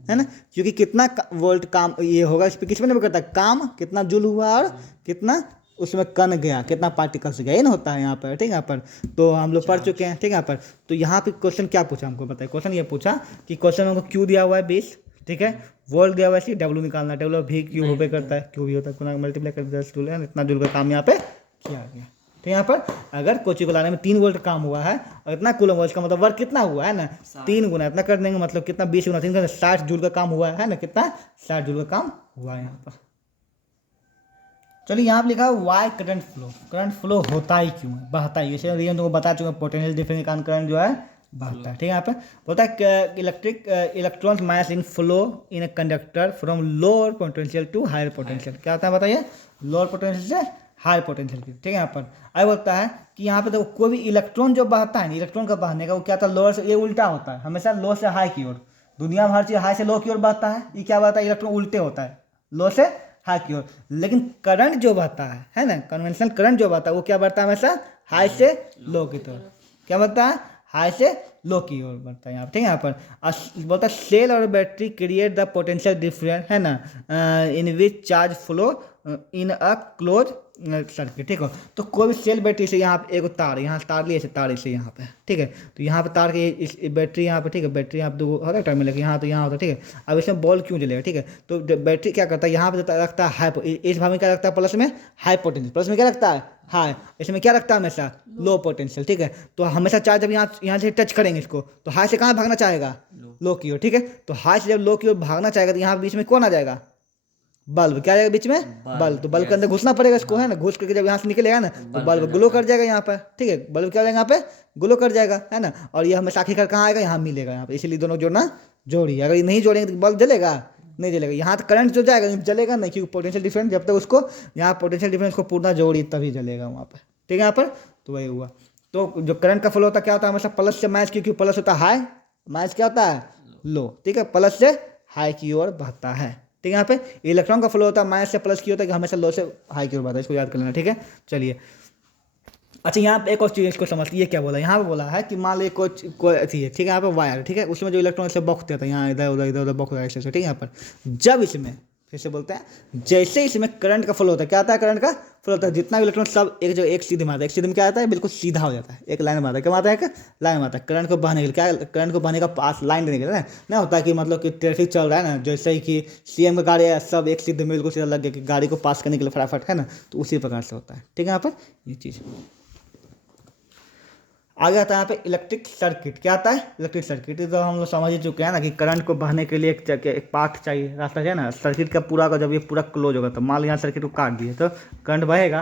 है ना, क्योंकि कितना वोल्ट काम ये होगा इस पर किस में निर्भर करता है, काम कितना जूल हुआ और कितना उसमें कण गया, कितना पार्टिकल्स गया, ये ना होता है यहाँ पर। ठीक है, यहाँ पर तो हम लोग पढ़ चुके हैं। ठीक है, यहाँ पर तो यहाँ पे क्वेश्चन क्या पूछा हमको बताइए, क्वेश्चन ये पूछा कि क्वेश्चन हमको Q दिया हुआ है 20, ठीक है, वोल्ट दिया हुआ है, W निकालना, W/V/Q होबे करता है, Q भी होता है, मल्टीप्लाई कर 10 जूल है, इतना जूल का काम यहाँ पे किया गया। ठीक है, यहाँ पर अगर कोची को लाने में 3 वोल्ट काम हुआ है और इतना कूलम हुआ, इसका मतलब वर्क कितना हुआ है ना, 3 गुना इतना कर देंगे, मतलब कितना, 20 गुना 3 कर 60 जूल का काम हुआ है ना, कितना, 60 जूल का काम हुआ है यहाँ पर। चलिए यहाँ पर लिखा है why current flow, current flow होता ही क्यों है, बहता ही, जैसे रीजन तुमको बता चुके, पोटेंशियल डिफरेंस के कारण करंट जो है बहता है। ठीक है, यहाँ पे बोलता है electric electrons mass in flow in a conductor from lower potential to higher potential. क्या होता है बताइए, लोअर पोटेंशियल से हायर पोटेंशियल की। ठीक है, यहाँ पर आई बोलता है कि यहाँ पे देखो कोई भी इलेक्ट्रॉन जो बहता है, इलेक्ट्रॉन का बहने का वो क्या था, लोअर से, ये उल्टा होता है हमेशा, लो से हाई की ओर। दुनिया में हर चीज़ हाई से लो की ओर बहता है, ये क्या बहता है, इलेक्ट्रॉन उल्टे होता है, लो से हाई की ओर। लेकिन करंट जो बहता है ना, कन्वेंशनल करंट जो बहता है वो क्या बढ़ता है, हमेशा हाई से लो की तरफ। क्या बढ़ता है, हाई से लो की ओर बढ़ता है यहाँ पर। ठीक है, यहाँ पर बोलता है सेल और battery create the potential difference, है ना, in which charge flow in a close circuit. ठीक है, तो कोई भी सेल बैटरी से यहाँ पे एक तार, यहाँ तार लिए से तार इसे यहाँ पे, ठीक है, तो यहाँ पे तार के इस बैटरी यहाँ पे, ठीक है, बैटरी यहाँ पे 2 होता है टर्मिनल, यहाँ तो यहाँ होता है। ठीक है, अब इसमें बॉल क्यों जलेगा, ठीक है, तो बैटरी क्या करता है, यहाँ पे रखता है हाई, इस भाग में क्या रखता है, प्लस में हाई पोटेंशियल, प्लस में क्या रखता है, हाई, इसमें क्या रखता है हमेशा, लो पोटेंशियल। ठीक है, तो हमेशा चार्ज जब यहाँ से टच करेंगे इसको, तो हाई से कहाँ भागना चाहेगा, लो की ओर। ठीक है, तो हाई से जब लो की ओर भागना चाहेगा तो यहाँ बीच में कौन आ जाएगा, बल्ब। क्या आएगा बीच में, बल्ब। तो बल्ब के अंदर घुसना पड़ेगा इसको, है ना, घुस करके जब यहाँ से निकलेगा ना तो बल्ब ग्लो कर जाएगा यहाँ पर। ठीक है, बल्ब क्या हो जाएगा यहाँ पे, ग्लो कर जाएगा, है ना, और ये हमेशा आखिरकार कहाँ आएगा, यहाँ मिलेगा यहाँ पे। इसलिए दोनों जोड़ना जोड़िए, अगर ये नहीं जोड़ेंगे तो बल्ब जलेगा नहीं, जलेगा। यहाँ तो करंट जो जाएगा जलेगा नहीं, क्योंकि पोटेंशियल डिफरेंस जब तक उसको यहाँ पोटेंशियल डिफरेंस को पूर्ण जोड़ी तभी जलेगा वहाँ पर। ठीक है, यहाँ पर तो वही हुआ। तो जो करंट का फ्लो होता है क्या होता है, हमेशा प्लस से माइनस, क्योंकि प्लस होता है हाई, माइनस क्या होता है, लो। ठीक है, प्लस से हाई की ओर बहता है। ठीक है, यहाँ पे इलेक्ट्रॉन का फ्लो होता है माइनस से प्लस की होता है कि हमेशा लो से हाई की ओर बढ़ता है, इसको याद कर लेना। ठीक है, चलिए अच्छा यहाँ पे एक और चीज़ इसको समझती है, क्या बोला यहाँ पे, बोला है कि मान लो कोई अथी है, ठीक है, यहाँ पे वायर, ठीक है, उसमें जो इलेक्ट्रॉन से बॉक्स देता है, यहाँ इधर उधर बॉक्स होता है ऐसे। ठीक है, यहाँ पर जब इसमें फिर से बोलते हैं, जैसे इसमें करंट का फ्लो होता है, क्या आता है करंट का फ्लो होता है, जितना भी इलेक्ट्रॉन सब एक जगह एक सीधे में आता है, एक सीधे में क्या आता है, बिल्कुल सीधा हो जाता है, एक लाइन में आता है, क्या आता है, एक लाइन में आता है। करंट को बहने के लिए क्या, करंट को बहने का पास लाइन देने के लिए ना होता है कि मतलब कि ट्रैफिक चल रहा है ना, जैसे ही कि सीएम का गाड़ी है, सब एक सीधे में बिल्कुल सीधा लग गया कि गाड़ी को पास करने के लिए फटाफट, है ना, तो उसी प्रकार से होता है। ठीक है, यहाँ पर ये चीज़। आगे आता है यहाँ पे इलेक्ट्रिक सर्किट। क्या आता है, इलेक्ट्रिक सर्किट। तो हम लोग समझ ही चुके हैं ना कि करंट को बहने के लिए एक पाथ चाहिए, रास्ता चाहिए ना। सर्किट का पूरा का जब ये पूरा क्लोज होगा तो मान लो यहाँ सर्किट को काट दिए तो करंट बहेगा,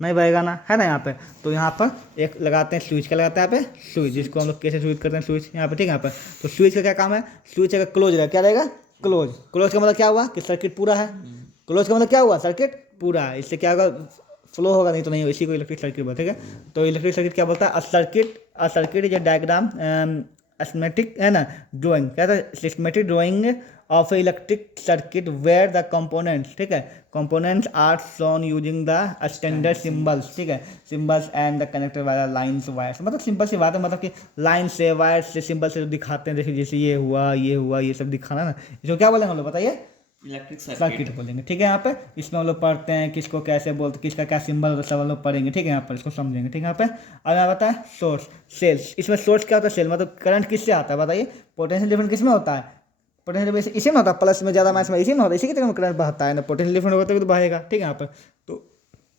नहीं बहेगा ना, है ना। यहाँ पे तो यहाँ पर एक लगाते हैं स्विच। क्या लगाते हैं यहाँ पे, स्विच, जिसको हम लोग कैसे स्विच करते हैं, स्विच यहाँ पे। ठीक है, यहाँ पर तो स्विच का क्या काम है, स्विच अगर क्लोज रहेगा क्या रहेगा, क्लोज। क्लोज का मतलब क्या हुआ कि सर्किट पूरा है, क्लोज का मतलब क्या हुआ, सर्किट पूरा है। इससे क्या होगा, फ्लो होगा, नहीं तो नहीं, इसी को इलेक्ट्रिक सर्किट बोलते हैं। ठीक है, तो इलेक्ट्रिक सर्किट क्या बोलता है, a circuit is a diagram systematic, है ना, ड्राइंग। क्या था, systematic drawing of electric circuit where the components, ठीक है, components are shown using the standard symbols. ठीक है, symbols and the connected wire lines wires. मतलब सिंपल सी बात है, मतलब कि लाइन से वायर से सिंबल से जो दिखाते हैं, देखिए जैसे ये हुआ ये हुआ, ये सब दिखाना ना, इसको क्या बोलेंगे हम लोग बताइए, इलेक्ट्रिक सर्किट बोलेंगे। ठीक है, यहाँ पे इसमें हम लोग पढ़ते हैं किसको कैसे बोलते, किसका क्या सिंबल होता है, सब हम लोग पढ़ेंगे। ठीक है, यहाँ पर इसको समझेंगे। ठीक है, यहाँ पे अब यहाँ बताए सोर्स, सेल्स। इसमें सोर्स क्या होता है, सेल, मतलब करंट किससे आता है बताइए, पोटेंशियल डिफरेंस किसमें होता है, पोटेंशियल डिफरेंस इसी में होता है, प्लस में ज़्यादा माइनस में इसी में होता है, इसी की तरह करंट बहता है ना, पोटेंशियल डिफरेंस होगा तभी तो बहेगा। ठीक है, यहाँ पर तो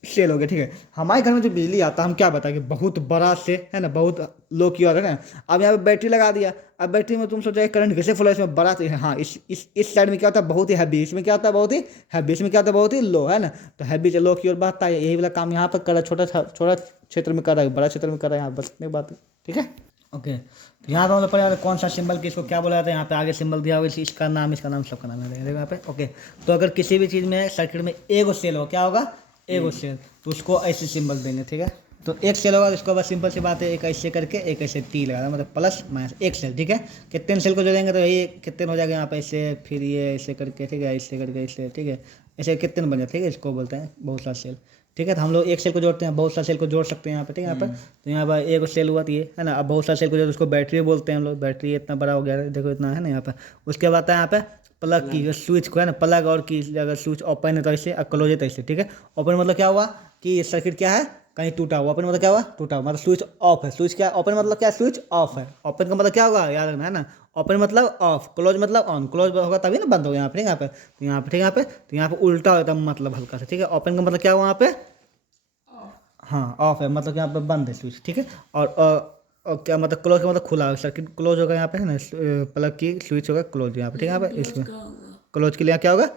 सेल हो गया। ठीक है, हमारे घर में जो बिजली आता है हम क्या बताएंगे, बहुत बड़ा से, है ना, बहुत लो की है ना। अब यहाँ पे बैटरी लगा दिया, अब बैटरी में तुम सोचो करंट कैसे फ्लो, इसमें बड़ा तो हाँ, इस साइड में क्या होता है, बहुत ही हैवी, इसमें क्या होता है, बहुत ही हैवी, इसमें क्या होता है, बहुत ही लो, है ना। तो हैवी से लो की ओर बढ़ता है, यही वाला काम यहाँ पर कर रहा है, छोटा क्षेत्र में कर रहा है, बड़ा क्षेत्र में कर रहा है, यहाँ बस इतनी बात है। ठीक है, ओके। तो यहाँ पर मतलब पढ़ा कौन सा सिंबल किसको क्या बोला जाता है, यहाँ पे आगे सिंबल दिया होगा, इसका नाम सबका नाम है देखो यहाँ पे। ओके, तो अगर किसी भी चीज़ में सर्किट में एगो सेल हो, क्या होगा, एगो सेल, तो उसको ऐसे सिंबल देंगे। ठीक है, तो एक सेल होगा, इसको बस सिंपल सी बात है, एक ऐसे करके एक ऐसे टी लगाना, मतलब प्लस माइनस एक सेल। ठीक है, कितने सेल को जोड़ेंगे तो ये कितने हो जाएगा यहाँ पे ऐसे, फिर ये ऐसे करके, ठीक है, ऐसे करके ऐसे, ठीक है, ऐसे कितने बन जाते हैं, ठीक है, इसको बोलते हैं बहुत सारा सेल। ठीक है, तो हम लोग एक सेल को जोड़ते हैं, बहुत सारे सेल को जोड़ सकते हैं यहाँ पे। ठीक है, यहाँ पर तो यहाँ पर एक सेल हुआ तो ये, है ना। अब बहुत सारे सेल को जोड़, उसको बैटरी बोलते हैं हम लोग, बैटरी इतना बड़ा हो गया है, देखो इतना, है ना। यहाँ पर उसके बाद यहाँ पे प्लग की स्विच को, है ना, प्लग और की अगर स्विच ओपन है तो ऐसे, और क्लोज है तो ऐसे। ठीक है, ओपन मतलब क्या हुआ कि ये सर्किट क्या है, कहीं टूटा हुआ, ओपन मतलब क्या हुआ, टूटा हुआ, मतलब स्विच ऑफ है। स्विच क्या, ओपन मतलब क्या, स्विच ऑफ है। ओपन का मतलब क्या होगा, याद रखना, है ना, ओपन मतलब ऑफ, क्लोज मतलब ऑन, क्लोज होगा तभी ना बंद होगा यहाँ पे। यहाँ पे तो यहाँ पे, ठीक है, यहाँ पे तो यहाँ पे उल्टा होता है मतलब हल्का सा। ठीक है, ओपन का मतलब क्या हुआ यहाँ पे, हाँ ऑफ है, मतलब यहाँ पे बंद है स्विच। ठीक है, और क्या मतलब क्लोज का मतलब खुला है, सर्किट क्लोज होगा यहाँ पे, है ना, प्लग की स्विच होगा क्लोज यहाँ पे। ठीक है, यहाँ पे इसमें क्लोज के लिए क्या होगा,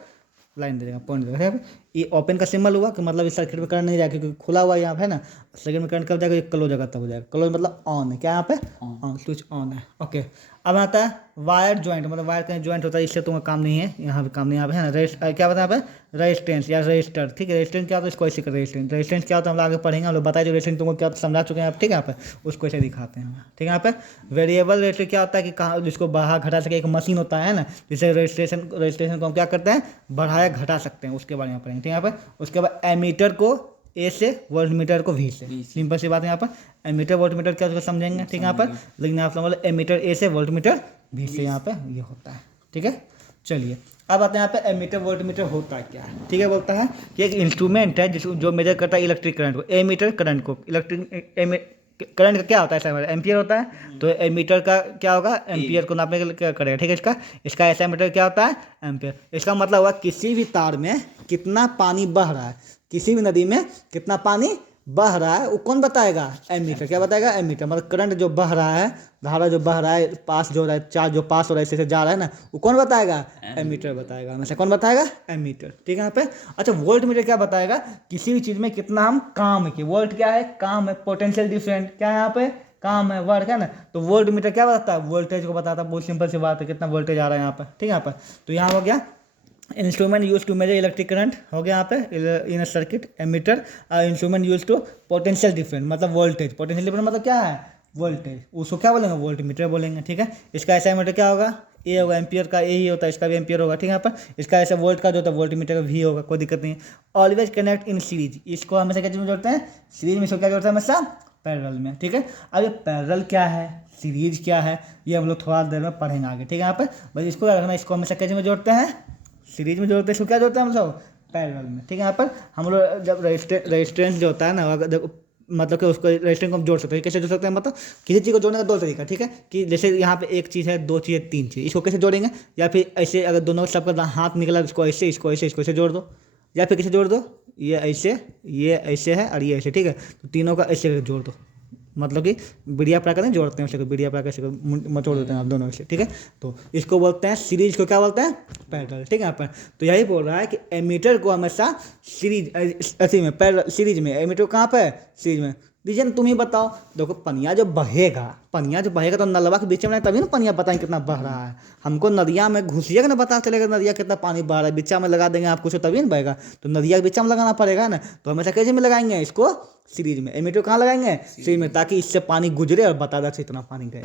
लाइन दे देगा, पॉइंट देगा। ठीक है, ये ओपन का सिंबल हुआ कि मतलब इस सर्किट में करंट नहीं जाएगा क्योंकि खुला हुआ यहाँ पे, है ना। सर्किट में करंट कब जाएगा, ये क्लोज होगा तब हो जाएगा। क्लोज मतलब ऑन है, क्या यहाँ पे ऑन, स्विच ऑन है। ओके, अब आता है वायर ज्वाइंट, मतलब वायर कहीं ज्वाइंट होता है, इससे तुम्हें काम नहीं है, यहाँ पे काम नहीं, यहाँ पे, है ना। क्या बताया यहाँ पे, रेजिस्टेंस या रजिस्टर। ठीक है, रेजिस्टेंस क्या होता है, इसको ऐसे कर, रेजिस्टेंस क्या होता है हम लोग आगे पढ़ेंगे, हम लोग बताए जो रेजिस्टेंस तुमको क्या समझा चुके हैं आप। ठीक है, यहाँ पे उसको ऐसे दिखाते हैं। ठीक है, यहाँ पे वेरिएबल रेजिस्टर क्या होता है कि कहाँ जिसको बढ़ा घटा सके, एक मशीन होता है ना, जिसे रजिस्ट्रेशन को हम क्या करते हैं, बढ़ाया घटा सकते हैं, उसके बारे में पढ़ेंगे। ठीक है, यहाँ पे उसके बाद एमीटर को ए से, वोल्टमीटर को वी से। सिंपल सी बात है, यहाँ पर एमीटर वोल्टमीटर क्या उसको समझेंगे। ठीक है, यहाँ पर लेकिन आप समझ लो एमीटर ए से, वोल्टमीटर वी से, यहाँ पे ये होता है। ठीक है, चलिए अब आते हैं यहाँ पे एमीटर वोल्टमीटर होता है क्या है। ठीक है, बोलता है कि एक इंस्ट्रूमेंट है जिसको जो मेजर करता है इलेक्ट्रिक करंट को, एमीटर करंट को, इलेक्ट्रिक करंट का क्या होता है, हमारा एम्पियर होता है, तो एमीटर का क्या होगा, एम्पियर को नापने के लिए क्या करेगा। ठीक है, इसका ऐसा मीटर क्या होता है, एम्पियर। इसका मतलब हुआ किसी भी तार में कितना पानी बह रहा है, किसी भी नदी में कितना पानी बह रहा है, वो कौन बताएगा, एमीटर। क्या बताएगा, एमीटर। मतलब करंट जो बह रहा है, धारा जो बह रहा है, पास जो हो रहा है, चार्ज जो पास हो रहा है, इससे जा रहा है ना, वो कौन बताएगा, एमीटर बताएगा हमेशा। कौन बताएगा, एमीटर। ठीक है, यहाँ पे अच्छा वोल्ट मीटर क्या बताएगा, किसी भी चीज़ में कितना हम काम है, वोल्ट क्या है, काम है, पोटेंशियल डिफरेंट क्या है, यहाँ पे काम है, वर्क है ना। तो वोल्ट मीटर क्या बताता है, वोल्टेज को बताता है, बहुत सिंपल सी बात है, कितना वोल्टेज आ रहा है यहाँ पर। ठीक है, यहाँ पर तो यहाँ हो गया instrument use to measure electric current, हो गया यहाँ पे in circuit, ammeter. Instrument use to potential difference, मतलब वोल्टेज, पोटेंशियल डिफरेंस मतलब क्या है, वोल्टेज, उसको क्या बोलेंगे, वोल्ट मीटर बोलेंगे। ठीक है, इसका ऐसा मीटर क्या होगा, ए होगा, एम्पियर का ए ही होता है, इसका भी एम्पियर होगा। ठीक है, यहाँ पर इसका ऐसा वोल्ट का जो होता है वोल्ट मीटर का वी होगा, कोई दिक्कत नहीं। ऑलवेज कनेक्ट इन सीरीज, इसको हमेशा क्या चीज़ में जोड़ते हैं, सीरीज में। इसको क्या जोड़ते हैं, हमेशा पैरेलल में। ठीक है, अब ये पैरेलल क्या है, सीरीज क्या है, ये हम लोग थोड़ा देर में पढ़ेंगे आगे। ठीक है, यहाँ पर बस इसको क्या रखना, इसको हमेशा क्या चीज़ में जोड़ते हैं, सीरीज में जोड़ते हैं, इसको क्या जोड़ते हैं हम सब, पैरेलल में, ठीक है। यहाँ पर हम लोग जब रेजिस्टेंस जो होता है ना, अगर मतलब कि उसको रेजिस्टेंस को हम जोड़ सकते हैं, कैसे जोड़ सकते हैं, मतलब किसी चीज़ को जोड़ने का दो तरीका, ठीक है, कि जैसे यहाँ पे एक चीज़ है, दो चीज़ है, तीन चीज़, इसको कैसे जोड़ेंगे, या फिर ऐसे अगर दोनों सबका हाथ निकला इसको ऐसे, इसको ऐसे, इसको ऐसे जोड़ दो, या फिर कैसे जोड़ दो, ये ऐसे है और ये ऐसे, ठीक है, तो तीनों का ऐसे करके जोड़ दो, मतलब कि बिड़िया पड़ा कर नहीं जोड़ते हैं, उसको बिड़िया पड़ा कैसे मचोड़ देते हैं आप दोनों से, ठीक है। तो इसको बोलते हैं सीरीज, को क्या बोलते हैं, पैरेलल, ठीक है। यहाँ पर तो यही बोल रहा है कि एमीटर को हमेशा सीरीज ऐसी में पैरेलल सीरीज में, एमीटर कहाँ पे है, सीरीज में। रीजन तुम ही बताओ, देखो पनिया जो बहेगा तो नलवा के बीच में तभी ना पनिया बताएं कितना बह रहा है, हमको नदिया में घुसिएगा ना पता चलेगा नदिया कितना पानी बह रहा है, बीचा में लगा देंगे आप कुछ तभी ना बहेगा, तो नदिया के बीचा में लगाना पड़ेगा ना, तो हमेशा कैसे में लगाएंगे इसको, सीरीज में। एमीटर कहाँ लगाएंगे, सीरीज में, ताकि इससे पानी गुजरे और बता दे इतना पानी गया,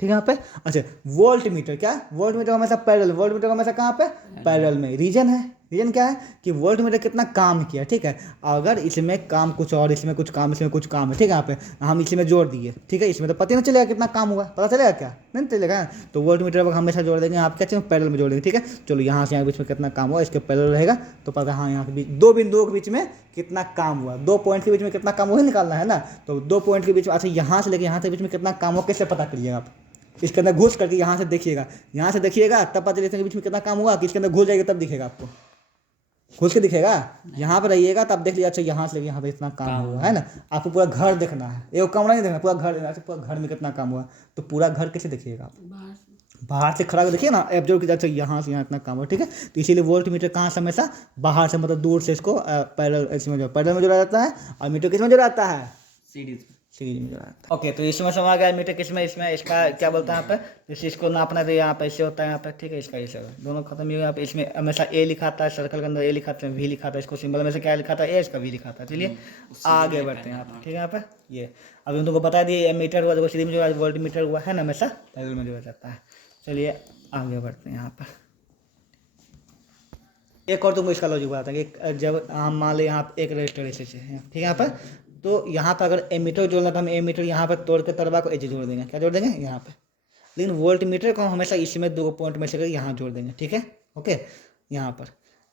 ठीक है। यहाँ पे अच्छा वोल्ट मीटर, क्या वोल्ट मीटर हमेशा पैरेलल, वोल्ट मीटर हमेशा कहाँ पे, पैरेलल में। रीजन है, रीजन क्या है कि वोल्ट मीटर कितना काम किया, ठीक है, अगर इसमें काम कुछ और, इसमें कुछ काम, इसमें कुछ काम है, ठीक है, यहाँ पे हम इसमें जोड़ दिए, ठीक है, इसमें तो पता नहीं चलेगा कितना काम हुआ, पता चलेगा क्या, नहीं चलेगा, तो वोल्ट मीटर अब हमेशा जोड़ देंगे, आप क्या चाहिए पैरेलल में जोड़ देंगे, ठीक है। चलो यहाँ से यहाँ बीच में कितना काम हुआ, इसके पैरेलल रहेगा तो पता, हाँ यहाँ के बीच दो बिंदुओं के बीच में कितना काम हुआ, 2 पॉइंट के बीच में कितना काम, वही निकालना है ना, तो 2 पॉइंट के बीच में, अच्छा यहाँ से लेके यहाँ से बीच में कितना काम हुआ कैसे पता करिएगा आप, इसके अंदर घुस करके यहाँ से देखिएगा तब पता चलेगा कि बीच में कितना काम हुआ, कि इसके अंदर घुस जाएगा तब दिखेगा आपको, घुस के दिखेगा, यहाँ पर रहिएगा तब देख लीजिए, अच्छा यहाँ से लेके यहाँ पे इतना काम हुआ है ना, आपको पूरा घर देखना है, एक कमरा नहीं देखना, पूरा घर देखना है, पूरा घर में कितना काम हुआ, तो पूरा घर कैसे देखिएगा आप, बाहर से खड़ा देखिए ना, एब्जॉर्व किया, अच्छा यहाँ से यहाँ इतना काम हुआ, ठीक है। तो इसीलिए वोल्ट मीटर कहाँ से हमेशा बाहर से, मतलब दूर से इसको पैरेलल में जोड़ा जाता है, और मीटर किस में जोड़ा जाता है, सीरीज में जोड़ा जाता है। ओके, तो इसमें समझ आ गया मीटर किस में, इसमें इसका क्या बोलता है यहाँ पे, जैसे इसको नापना तो यहाँ पे ऐसे होता है यहाँ पे, ठीक है, इसका ऐसे होगा, दोनों खत्म हो गया। यहाँ पे इसमें हमेशा ए लिखा था, सर्कल के अंदर ए लिखा था, वी लिखा था, इसको सिंबल में से क्या लिखा था, ए, इसका वी लिखा था। चलिए आगे बढ़ते हैं यहाँ पे, ठीक है। यहाँ पे ये अभी तुमको बता दिए मीटर हुआ, देखो सीरीज में जो वोल्ट मीटर हुआ है ना, हमेशा पैरेलल में जोड़ा जाता है। चलिए आगे बढ़ते हैं यहाँ पर। एक और तुमको इसका लॉजिक बताता है कि जब हम मान लें यहाँ एक रजिस्टर ऐसे है, ठीक है, यहाँ पर, तो यहाँ पर अगर एमीटर जोड़ना तो हम एमीटर यहाँ पर तोड़ के तरवा को ऐसे जोड़ देंगे, क्या जोड़ देंगे यहाँ पे, लेकिन वोल्ट मीटर को हम हमेशा इसमें 2 पॉइंट में से यहाँ जोड़ देंगे, ठीक है, ओके, यहाँ पर।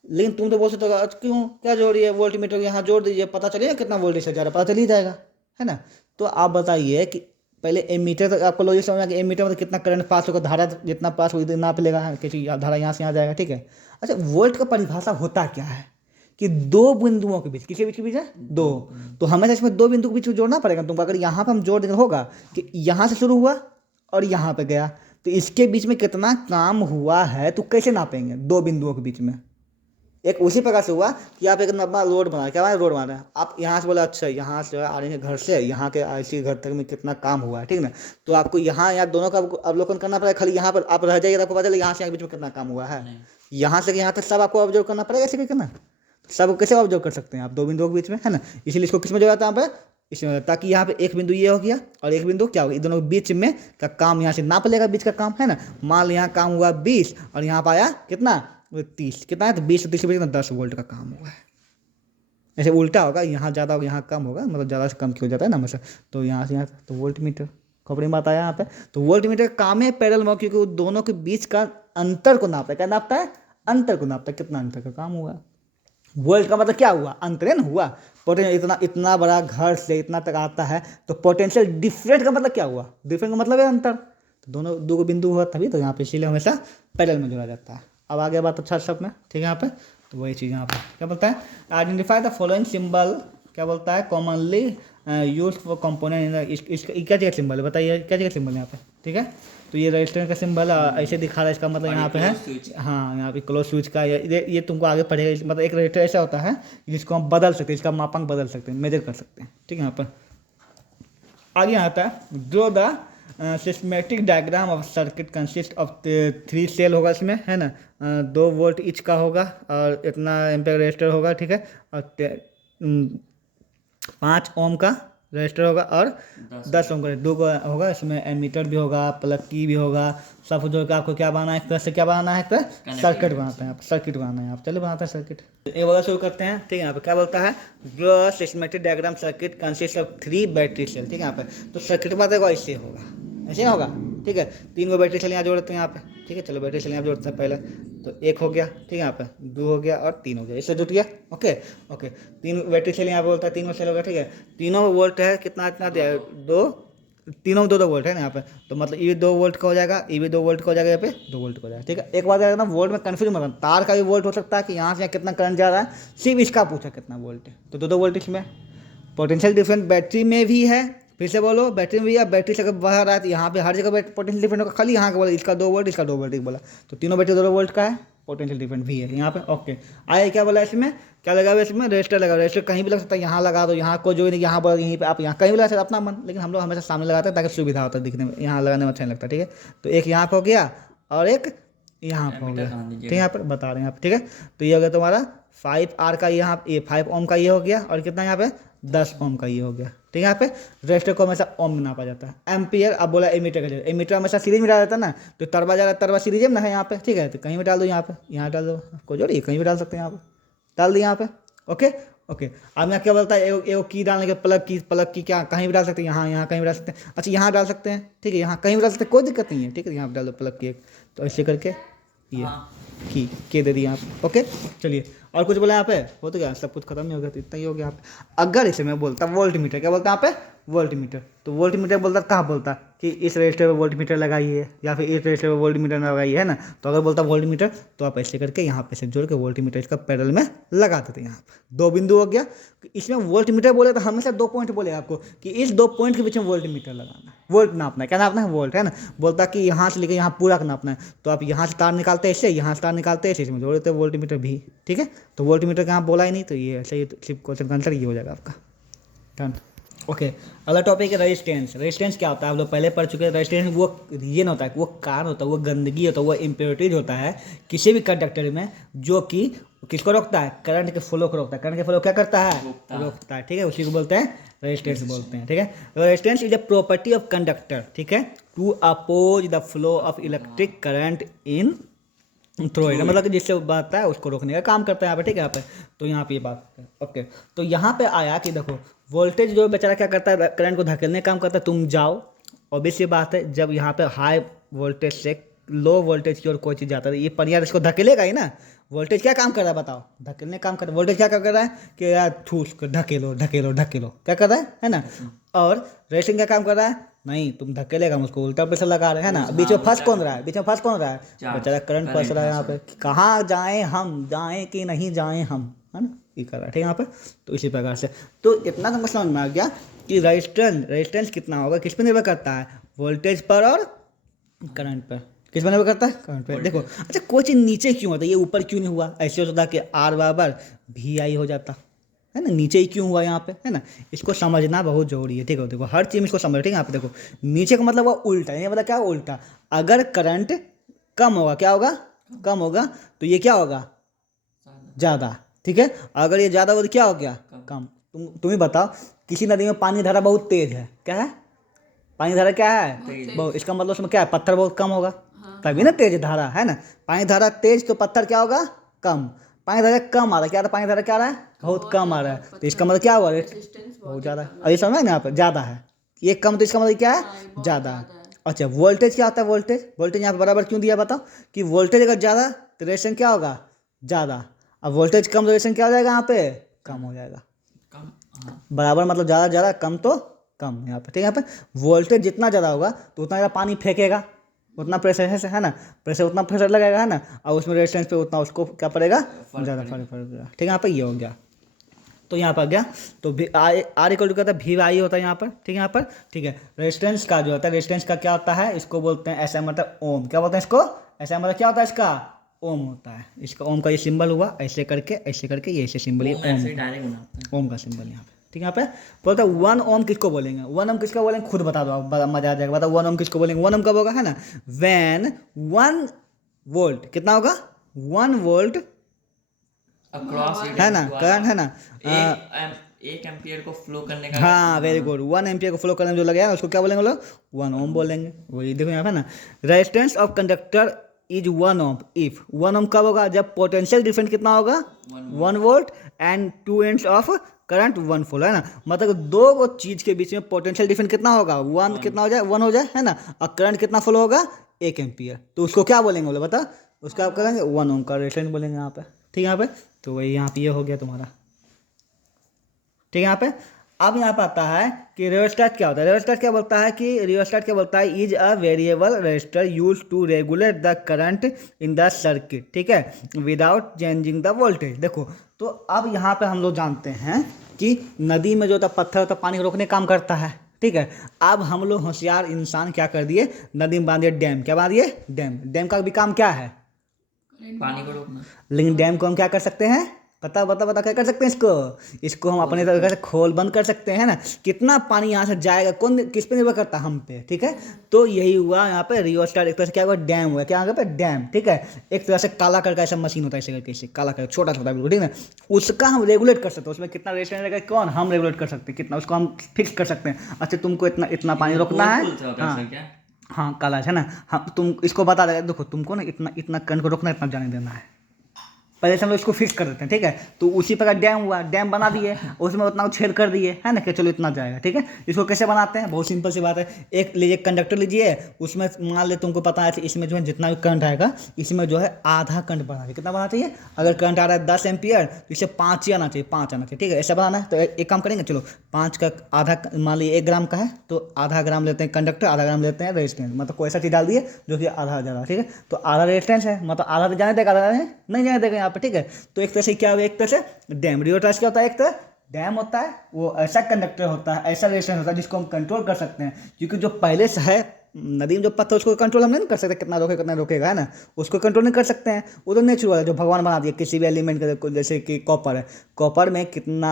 लेकिन तुम तो बोल सकते हो क्यों, क्या जोड़िए, वोल्ट मीटर यहाँ जोड़ दीजिए, पता चलिए कितना वोल्टेज जा रहा है, पता चल ही जाएगा, है ना। तो आप बताइए कि पहले एमीटर तक आपको लॉजिक समझ में कि एमीटर में कितना करंट पास होगा, धारा जितना पास होगी नाप लेगा, किसी धारा यहाँ से यहाँ जाएगा, ठीक है। अच्छा वोल्ट का परिभाषा होता क्या है कि 2 बिंदुओं के बीच, किसके बीच के बीच है, 2, तो हमेशा इसमें 2 बिंदु के बीच जोड़ना पड़ेगा तुमको। अगर यहाँ पर हम जोड़ देंगे होगा कि यहाँ से शुरू हुआ और यहाँ पे गया, तो इसके बीच में कितना काम हुआ है तो कैसे नापेंगे 2 बिंदुओं के बीच में। एक उसी प्रकार से हुआ कि आप एक लंबा रोड बना, क्या रोड बना रहे हैं आप, यहाँ से बोला अच्छा यहाँ से आ रहे हैं घर से यहाँ के ऐसी घर तक में कितना काम हुआ है, ठीक ना, तो आपको यहाँ दोनों का अवलोकन करना पड़ेगा। खाली यहाँ पर आप रह जाइए आपको पता चले यहाँ से यहाँ बीच में कितना काम हुआ है, यहाँ से यहाँ तक सब आपको ऑब्जर्व करना पड़ेगा, ऐसे करना सब कैसे ऑब्जर्व कर सकते हैं आप 2 बिंदुओं के बीच में, है ना। इसीलिए इसको किस में जोड़ा था यहाँ पे, इसमें, ताकि यहाँ पे एक बिंदु ये हो गया और एक बिंदु क्या होगा, दोनों के बीच में का काम यहाँ से नाप लेगा, बीच का काम, है ना। मान लो यहाँ काम हुआ 20 और यहाँ पर आया कितना 30, कितना है तो 20 और 30 के बीच में 10 वोल्ट का काम हुआ है। ऐसे उल्टा होगा, यहाँ ज़्यादा होगा यहाँ कम होगा, मतलब ज़्यादा से कम क्यों जाता है ना हमेशा, तो यहाँ से यहाँ तो वोल्ट मीटर खबरें बात आया यहाँ पे। तो वोल्ट मीटर का काम है पैरेलल में, क्योंकि वो दोनों के बीच का अंतर को नापता है, क्या नापता है, अंतर को नापता है, कितना अंतर का काम हुआ। वोल्ट का मतलब क्या हुआ, अंतरण हुआ, पोटेंशियल इतना बड़ा घर से इतना तक आता है, तो पोटेंशियल डिफरेंट का मतलब क्या हुआ, डिफरेंट का मतलब है अंतर, तो दोनों 2 बिंदु हुआ तभी तो यहाँ पे, इसीलिए हमेशा पैरेलल में जोड़ा जाता है। अब आगे बात अच्छा सब में, ठीक है। यहाँ पे तो वही चीज़ यहाँ पे क्या बोलता है, आइडेंटिफाई द फॉलोइंग सिंबल, क्या बोलता है, कॉमनली यूज फॉर कंपोनेंट, इसका क्या जगह सिंबल है बताइए, क्या जगह सिंबल है यहाँ पे, ठीक है। तो ये रजिस्टर का सिंबल ऐसे दिखा रहा है, इसका मतलब यहाँ पे है, हाँ यहाँ पे क्लोज स्विच का, ये तुमको आगे पढ़ेगा। मतलब एक रजिस्टर ऐसा होता है जिसको हम बदल सकते हैं, इसका मापांक बदल सकते हैं, मेजर कर सकते हैं, ठीक है। यहाँ पर आगे आता है draw the systematic diagram of circuit consist of 3 cell होगा इसमें, है ना, 2 वोल्ट ईच का होगा और इतना एम्पेयर रजिस्टर होगा, ठीक है, और 5 ओम का रजिस्टर होगा और 10 ओम का 2 होगा। इसमें एमीटर भी होगा, प्लग की भी होगा, सब जोड़ के आपको क्या बनाना है, एक तरह से क्या बनाना है, एक तरह सर्किट बनाते हैं आप, सर्किट बनाना है आप, चलिए बनाते हैं सर्किट। एक बार शुरू करते हैं, ठीक है। यहाँ पे क्या बोलता है, draw systematic diagram circuit consist of 3 battery cell, ठीक है। यहाँ पे तो सर्किट बात है ऐसे होगा, ऐसे ना होगा, ठीक है। 3 बैटरी सेल यहाँ जोड़ते हैं यहाँ पे, ठीक है। चलो बैटरी सेल यहाँ जोड़ते हैं, पहले तो एक हो गया, ठीक है, यहाँ पे 2 हो गया और 3 हो गया, इससे जुट गया। ओके ओके, 3 बैटरी सेल यहाँ पे बोलता है, 3 में सेल हो गया, ठीक है। तीनों में वोल्ट है कितना इतना दिया है, 2, तीनों में 2-2 वोल्ट है ना यहाँ पे, तो मतलब ये भी 2 वोल्ट का हो जाएगा, ये भी 2 वोल्ट का हो जाएगा, यहाँ पे 2 वोल्ट का हो जाएगा, ठीक है। एक बात याद रखना, वोल्ट में कन्फ्यूज मत करना, तार का भी वोल्ट हो सकता है कि यहाँ से यहाँ कितना करंट जा रहा है, सिर्फ इसका पूछा कितना वोल्ट है, तो 2-2 वोल्ट इसमें। पोटेंशियल डिफरेंस बैटरी में भी है, फिर से बोलो, बैटरी में भी है, बैटरी से अगर बाहर आया तो यहाँ पे हर जगह पोटेंशियल डिफरेंस होगा, खाली यहाँ का बोला इसका 2 वोल्ट, इसका 2 वोल्ट बोला, तो तीनों बैटरी 2 वोल्ट का है, पोटेंशियल डिफरेंस भी है यहाँ पे। ओके, आए क्या बोला इसमें, क्या लगा हुआ इसमें, रजिस्टर लगा, रजिस्टर कहीं भी लग सकता है, यहाँ लगा दो, यहाँ को जो नहीं, यहाँ पर यहीं पे आप यहाँ कहीं भी लगा सकते अपना मन, लेकिन हम लोग हमेशा सामने लगाते हैं ताकि सुविधा होता है दिखने में, यहाँ लगाने में अच्छा नहीं लगता, ठीक है। तो एक यहाँ पर हो गया और एक यहाँ पर हो गया, ठीक है, यहाँ पर बता रहे हैं आप, ठीक है। तो ये हो गया तुम्हारा 5R का, यहाँ ये 5 ओम का ये हो गया, और कितना यहाँ पे 10 ओम का ये हो गया, ठीक है। यहाँ पे रजिस्टर को हमेशा ओम में नापा जाता है, एम्पियर। अब बोला एमीटर का जगह, एमीटर हमेशा सीरीज में डाला जाता है ना, तो तरवा जा रहा है, तरवा सीरीज में ना है यहाँ पे, ठीक है, तो कहीं भी डाल दो, यहाँ पे यहाँ डाल दो, कोई जोड़िए कहीं भी डाल सकते हैं, यहाँ पे डाल दिया यहाँ पे। ओके ओके, अब मैं क्या बोलता है, एक की डालने के, प्लग की क्या कहीं भी डाल सकते हैं, यहाँ कहीं भी डाल सकते हैं, अच्छा यहाँ डाल सकते हैं, ठीक है, यहाँ कहीं भी डाल सकते हैं, कोई दिक्कत नहीं है, ठीक है। यहाँ पे डाल दो प्लग की एक, तो ऐसे करके ये की दे दी यहाँ पे। ओके, चलिए और कुछ बोला यहाँ पे, हो तो गया, सब कुछ खत्म नहीं हो गया, तो इतना ही हो गया यहाँ पे। अगर इसे मैं बोलता वोल्ट मीटर, क्या बोलता है यहाँ पे, वोल्ट मीटर, तो वोल्ट मीटर बोलता कहाँ बोलता कि इस रजिस्टर पे वोल्ट मीटर लगाइए, या फिर इस रजिस्टर पे वोल्ट मीटर लगाइए, है ना। तो अगर बोलता वोल्ट मीटर, तो आप ऐसे करके यहाँ पे से जोड़ के वोल्ट मीटर इसका पैरेलल में लगा देते हैं। यहाँ पे 2 बिंदु हो गया, इसमें वोल्ट मीटर बोले तो हमेशा 2 पॉइंट बोले आपको कि इस 2 पॉइंट के बीच में वोल्ट मीटर लगाना है, वोल्ट नापना है, क्या नापना है, वोल्ट, है ना। बोलता कि यहाँ से लेकर यहाँ पूरा का नापना है, तो आप यहाँ से तार निकालते हैं ऐसे, यहाँ से तार निकालते हैं ऐसे, इसमें जोड़ देते हैं वोल्ट मीटर भी, ठीक है। तो वोल्ट मीटर का यहाँ बोला ही नहीं, तो ये ऐसे ही सिर्फ क्वेश्चन का आंसर ये हो जाएगा आपका, डन। ओके, अगला टॉपिक है रेजिस्टेंस। रेजिस्टेंस क्या होता है, आप लोग पहले पढ़ चुके हैं। रेजिस्टेंस वो रीजन होता है, वो कारण होता है, वो गंदगी होता है, वो इम्प्योरिटीज होता है किसी भी कंडक्टर में, जो कि किसको रोकता है, करंट के फ्लो को रोकता है। करंट के फ्लो क्या करता है, रोकता है, ठीक है, उसी को बोलते हैं रेजिस्टेंस बोलते हैं, ठीक है। Resistance is a property of conductor, ठीक है, to oppose the flow of electric current in through it, मतलब कि जिससे बहता है उसको रोकने का काम करता है यहाँ पे, ठीक है, यहाँ पे। तो यहाँ पे ये बात है, ओके। तो यहाँ पे आया कि देखो वोल्टेज जो बेचारा क्या करता है, करंट को धकेलने का काम करता है, तुम जाओ, ऑब्वियस सी बात है, जब यहाँ पे हाई वोल्टेज से लो वोल्टेज की ओर कोई चीज़ जाता है, ये परियार इसको धकेलेगा ही ना। वोल्टेज क्या काम कर रहा है बताओ, धकेलने काम कर रहा है। वोल्टेज क्या कर रहा है कि यार ठूस कर ढकेलो ढकेलो ढकेलो, क्या कर रहा है ना। और रेसिंग क्या काम कर रहा है, नहीं तुम धकेलेगा उसको, उल्टा प्रेशर लगा रहे हैं ना। बीच में फंस कौन रहा है, बीच में फंस कौन रहा है, बेचारा करंट फंस रहा है यहाँ पे, कहाँ जाएँ हम, जाएँ कि नहीं जाएँ हम, है ना, ये कर रहा है, ठीक है, यहाँ पे। तो इसी प्रकार से तो इतना तो समझ में आ गया कि रेजिस्टेंस कितना होगा, किस पर निर्भर करता है, वोल्टेज पर और करंट पर। किस पर निर्भर करता है, करंट पर। देखो अच्छा, कोई चीज़ नीचे क्यों होता है, ये ऊपर क्यों नहीं हुआ, ऐसे होता था कि R बराबर VI हो जाता है ना, नीचे ही क्यों हुआ यहाँ पे, है ना। इसको समझना बहुत जरूरी है, ठीक है। देखो हर चीज़ में इसको समझो, ठीक है। यहाँ पे देखो नीचे का मतलब हुआ उल्टा, ये मतलब क्या उल्टा, अगर करंट कम होगा क्या होगा, कम होगा, तो ये क्या होगा, ज़्यादा, ठीक है। अगर ये ज़्यादा हो तो क्या हो गया, कम। तुम ही बताओ, किसी नदी में पानी धारा बहुत तेज है, क्या है, पानी धारा क्या है बहुत, इसका मतलब उसमें क्या है, पत्थर बहुत कम होगा, तभी ना तेज धारा, है ना। पानी धारा तेज तो पत्थर क्या होगा, कम। पानी धारा कम आ रहा है, क्या, पानी धारा क्या आ रहा है, बहुत कम आ रहा है, तो इसका मतलब क्या हुआ, बहुत ज़्यादा है। अभी समझ ना, यहाँ पर ज़्यादा है, ये कम, तो इसका मतलब क्या है, ज़्यादा है। अच्छा वोल्टेज क्या होता है, वोल्टेज यहाँ पर बराबर क्यों दिया बताओ, कि वोल्टेज अगर ज़्यादा तो रेजिस्टेंस क्या होगा, ज़्यादा। अब वोल्टेज कम तो रेजिस्टेंस क्या हो जाएगा, यहाँ पे कम हो जाएगा, बराबर मतलब ज़्यादा कम तो कम यहाँ पे, ठीक है। यहाँ पे वोल्टेज जितना ज़्यादा होगा तो उतना ज़्यादा पानी फेंकेगा, उतना प्रेशर है ना, प्रेशर उतना प्रेशर लगेगा, है ना, और उसमें रेजिस्टेंस पे उतना उसको क्या पड़ेगा, ज़्यादा फर्क पड़ेगा, ठीक है। यहाँ पर ये हो गया, तो यहाँ पर आ गया, तो R इक्वल टू क्या होता है, VI होता है यहाँ पर, ठीक है, यहाँ पर, ठीक है। रेजिस्टेंस का जो होता है, रेजिस्टेंस का क्या होता है, इसको बोलते हैं ऐसा मतलब ओम, क्या बोलते हैं इसको, ऐसा मतलब क्या होता है इसका, ओम होता है। इसका ओम का ये सिंबल हुआ, ऐसे करके ये ऐसे सिंबल, ये ओम का सिंबल यहाँ पे, ठीक है। यहाँ पे बोलते हैं 1 ओम किसको बोलेंगे, 1 ओम किसको बोलेंगे, खुद बता दो आप, बड़ा मजा आ जाएगा, बताओ 1 ओम किसको बोलेंगे। 1 ओम कब होगा, है ना, व्हेन 1 वोल्ट कितना होगा, 1 वोल्ट है ना, करंट है ना, 1 एम्पियर को फ्लो करने का, हाँ वेरी गुड, 1 एम्पियर को फ्लो करने में जो लगेगा उसको क्या बोलेंगे लोग, 1 ओम बोलेंगे। वही देखो यहाँ पे ना, resistance of conductor is 1 ohm if 1 ohm कब होगा, जब पोटेंशियल डिफरेंस कितना होगा, 1 volt and 2 ends of current 1 fold, है ना। मतलब दो चीज के बीच में पोटेंशियल डिफरेंस कितना होगा, 1 कितना हो जाए, 1 हो जाए, है ना, और करंट कितना फ्लो होगा, 1 एम्पियर, तो उसको क्या बोलेंगे बोले बता, उसका आप करेंगे 1 ओम का रेजिस्टेंस बोलेंगे यहाँ पे, ठीक है यहाँ पे। तो वही यहाँ पे ये हो गया तुम्हारा, ठीक है यहाँ पे। अब यहाँ पे आता है कि रियोस्टेट क्या होता है। रियोस्टेट क्या बोलता है कि रियोस्टेट क्या बोलता है, is a variable register use to regulate the current in the circuit, ठीक है, विदाउट चेंजिंग द वोल्टेज। देखो तो अब यहाँ पे हम लोग जानते हैं कि नदी में जो होता पत्थर होता पानी को रोकने काम करता है, ठीक है। अब हम लोग होशियार इंसान क्या कर दिए, नदी में बांध दिए डैम। क्या बांध दिए, डैम। डैम का भी काम क्या है, पानी को रोकना। लेकिन डैम को हम क्या कर सकते हैं, बता बता बता क्या कर सकते हैं, इसको हम अपने तरीके से खोल बंद कर सकते हैं ना। कितना पानी यहाँ से जाएगा, कौन किस पे निर्भर करता है, हम पे, ठीक है। तो यही हुआ यहाँ पे रियोस्टेट, एक तरह से क्या हुआ, डैम हुआ। क्या यहाँ पे डैम, ठीक है। एक तरह से काला करके ऐसा मशीन होता है, ऐसे करके इसे काला कर छोटा छोटा बिल्कुल, ठीक है। उसका हम रेगुलेट कर सकते हैं, उसमें कितना रेजिस्टेंस रहेगा, कौन हम रेगुलेट कर सकते हैं, कितना उसको हम फिक्स कर सकते हैं। अच्छा तुमको इतना इतना पानी रोकना है, हाँ हाँ काला है ना, हम तुम इसको बता देगा, देखो तुमको ना इतना इतना करंट को रोकना है, इतना जाने देना है। पहले से हम लोग इसको फिक्स कर देते हैं, ठीक है। तो उसी प्रकार डैम हुआ, डैम बना दिए, उसमें उतना छेद कर दिए, है ना, कि चलो इतना जाएगा, ठीक है। इसको कैसे बनाते हैं, बहुत सिंपल सी बात है। एक लीजिए कंडक्टर लीजिए, उसमें मान ले तुमको पता है कि इसमें जो है जितना भी करंट आएगा, इसमें जो है आधा करंट बनाना चाहिए। कितना बनाना चाहिए, अगर करंट आ रहा है 10 एम्पियर तो इसे 5 ही आना चाहिए, 5 आना चाहिए, ठीक है। ऐसा बनाना है। तो एक काम करेंगे, चलो 5 का आधा, मान लीजिए 1 ग्राम का है तो आधा ग्राम लेते हैं कंडक्टर, आधा ग्राम लेते हैं रेजिस्टेंस, मतलब कोई ऐसा चीज़ डाल दिए जो कि आधा ज़्यादा, ठीक है। तो आधा रेजिस्टेंस है, मतलब आधा तो जाने देगा, आधा नहीं जाने देगा यहाँ पे, ठीक है। तो एक तरह से क्या हुआ, एक तरह से डैम। रियोस्टेट क्या होता है, एक तरह डैम होता है, वो ऐसा कंडक्टर होता है, ऐसा रेजिस्टेंस होता है जिसको हम कंट्रोल कर सकते हैं। क्योंकि जो पहले से है नदी में जो पत्थर, उसको कंट्रोल हम नहीं कर सकते, कितना रोके कितना रोकेगा, है ना, उसको कंट्रोल नहीं कर सकते हैं। वो तो नेचुरल है, जो भगवान बना दिया किसी भी एलिमेंट का, जैसे कि कॉपर है, कॉपर में कितना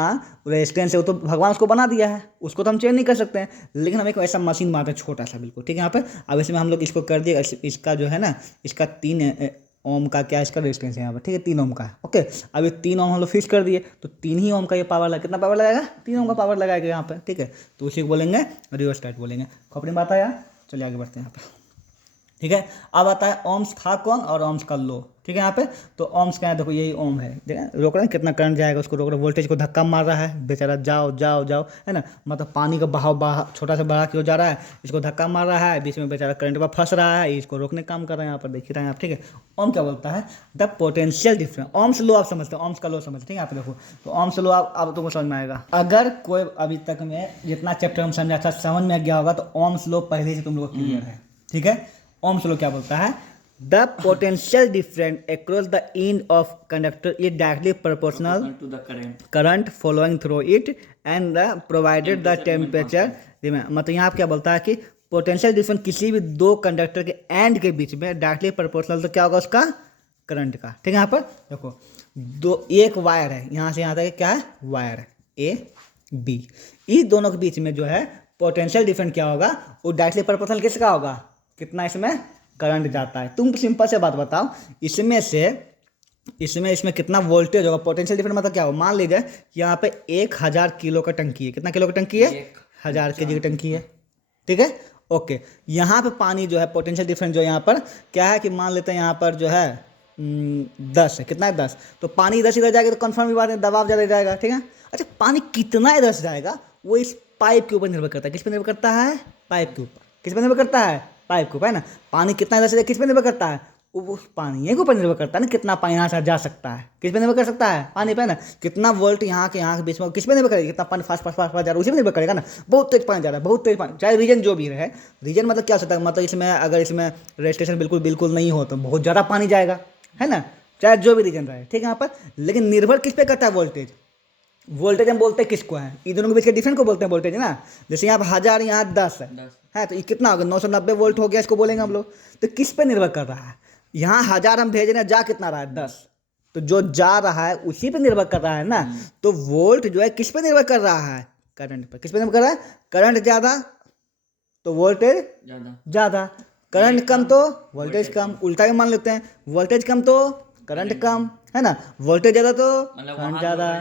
रेजिस्टेंस है वो तो भगवान उसको बना दिया है, उसको तो हम चेंज नहीं कर सकते हैं। लेकिन हम एक ऐसा मशीन बनाते हैं छोटा सा बिल्कुल, ठीक है यहाँ पे। अब इसमें हम लोग इसको कर दिए, इसका जो है ना, इसका 3 ओम का क्या इसका रेजिस्टेंस है यहाँ पर, ठीक है, 3 ओम का है, ओके। अब ये 3 ओम हम लोग फिक्स कर दिए, तो 3 ही ओम का ये पावर लगा, कितना पावर लगाएगा, 3 ओम का पावर लगाएगा यहाँ पे, ठीक है। तो उसी को बोलेंगे रियोस्टेट बोलेंगे। खोपड़ी बात आया, चलिए आगे बढ़ते हैं यहाँ पे, ठीक है। अब आता है ओम्स था कौन और ओम्स का लो, ठीक है यहाँ पे। तो ओम्स क्या है, देखो यही ओम है, रोक रहे हैं, कितना करंट जाएगा उसको रोक रहे हैं, वोल्टेज को धक्का मार रहा है बेचारा, जाओ जाओ जाओ, है ना, मतलब पानी का बहाव छोटा सा बढ़ा क्यों जा रहा है, इसको धक्का मार रहा है, बीच में बेचारा करंट पर फंस रहा है, इसको रोकने काम कर रहे हैं यहाँ पर, देखिए रहे हैं आप, ठीक है। ओम क्या बोलता है, द पोटेंशियल डिफरेंस। ओम्स लो आप समझते हैं, ओम्स का लो समझते हैं, ठीक है। यहाँ पे देखो, तो ओम्स लो आप तुमको समझ में आएगा। अगर कोई अभी तक में जितना चैप्टर हम समझा था समझ में गया होगा, तो ओम्स लो पहले से तुम लोग क्लियर है, ठीक है। ओम्स लो क्या बोलता है, the potential difference across the end of conductor is directly proportional to the current current flowing through it and the provided the temperature. मतलब यहाँ पे क्या बोलता है कि पोटेंशियल डिफरेंस किसी भी दो कंडक्टर के एंड के बीच में डायरेक्टली प्रोपोर्शनल तो क्या होगा उसका, करंट का, ठीक है। यहाँ पर देखो एक वायर है, यहाँ से यहाँ तक क्या है, वायर है ए बी, इस दोनों के बीच में जो है पोटेंशियल डिफरेंस क्या होगा, वो डायरेक्टली प्रोपोर्शनल किसका होगा, कितना इसमें करंट जाता है। तुम सिंपल से बात बताओ, इसमें कितना वोल्टेज होगा, पोटेंशियल डिफरेंस मतलब क्या होगा। मान लीजिए यहाँ पे 1000 किलो का टंकी है, कितना किलो का टंकी है, 1000 kg की टंकी है, ठीक है, ओके। यहाँ पे पानी जो है, पोटेंशियल डिफरेंस जो यहाँ पर क्या है कि मान लेते हैं यहाँ पर जो है 10 है, कितना है 10, तो पानी इधर से इधर जाएगा तो कन्फर्म ही बात है, दबाव ज़्यादा जाएगा, ठीक है। अच्छा पानी कितना इधर से जाएगा वो इस पाइप के ऊपर निर्भर करता है, किस पर निर्भर करता है, पाइप के ऊपर, किस पर निर्भर करता है, पाइप के ऊपर, है ना। पानी कितना इधर से किस पर निर्भर करता है, वो पानी के ऊपर निर्भर करता है ना, कितना पानी यहाँ से जा सकता है, किस पे निर्भर कर सकता है, पानी पे ना। कितना वोल्ट यहाँ के बीच में किस पे निर्भर करेगा, कितना पानी फास्ट फास्ट फास्ट जा रहा है उसी पे निर्भर करेगा ना। बहुत तेज पानी जा रहा है, बहुत तेज पानी, चाहे रीजन जो भी रहे, रीजन मतलब क्या हो सकता है, मतलब इसमें अगर इसमें रजिस्ट्रेशन बिल्कुल नहीं हो तो बहुत ज़्यादा पानी जाएगा, है ना, चाहे जो भी रीजन रहे, ठीक है यहाँ पर। लेकिन निर्भर किस पे करता है, वोल्टेज। वोल्टेज हम बोलते हैं किसको है, इन दोनों के बीच के डिफरेंस को बोलते हैं वोल्टेज, ना। जैसे यहाँ 1000 यहाँ 10 है तो ये कितना होगा, 990 वोल्ट हो गया, इसको बोलेंगे हम लोग। तो किस पे निर्भर कर रहा है, यहाँ 1000 हम भेज रहे हैं, जा कितना रहा है 10, तो जो जा रहा है उसी पे निर्भर कर रहा है ना। तो वोल्ट जो है किस पे निर्भर कर रहा है, करंट पर। किस पे निर्भर कर रहा है, करंट ज़्यादा तो वोल्टेज ज़्यादा, करंट कम तो वोल्टेज कम, उल्टा भी मान लेते हैं, वोल्टेज कम तो करंट कम, है ना, वोल्टेज ज़्यादा तो करंट ज़्यादा,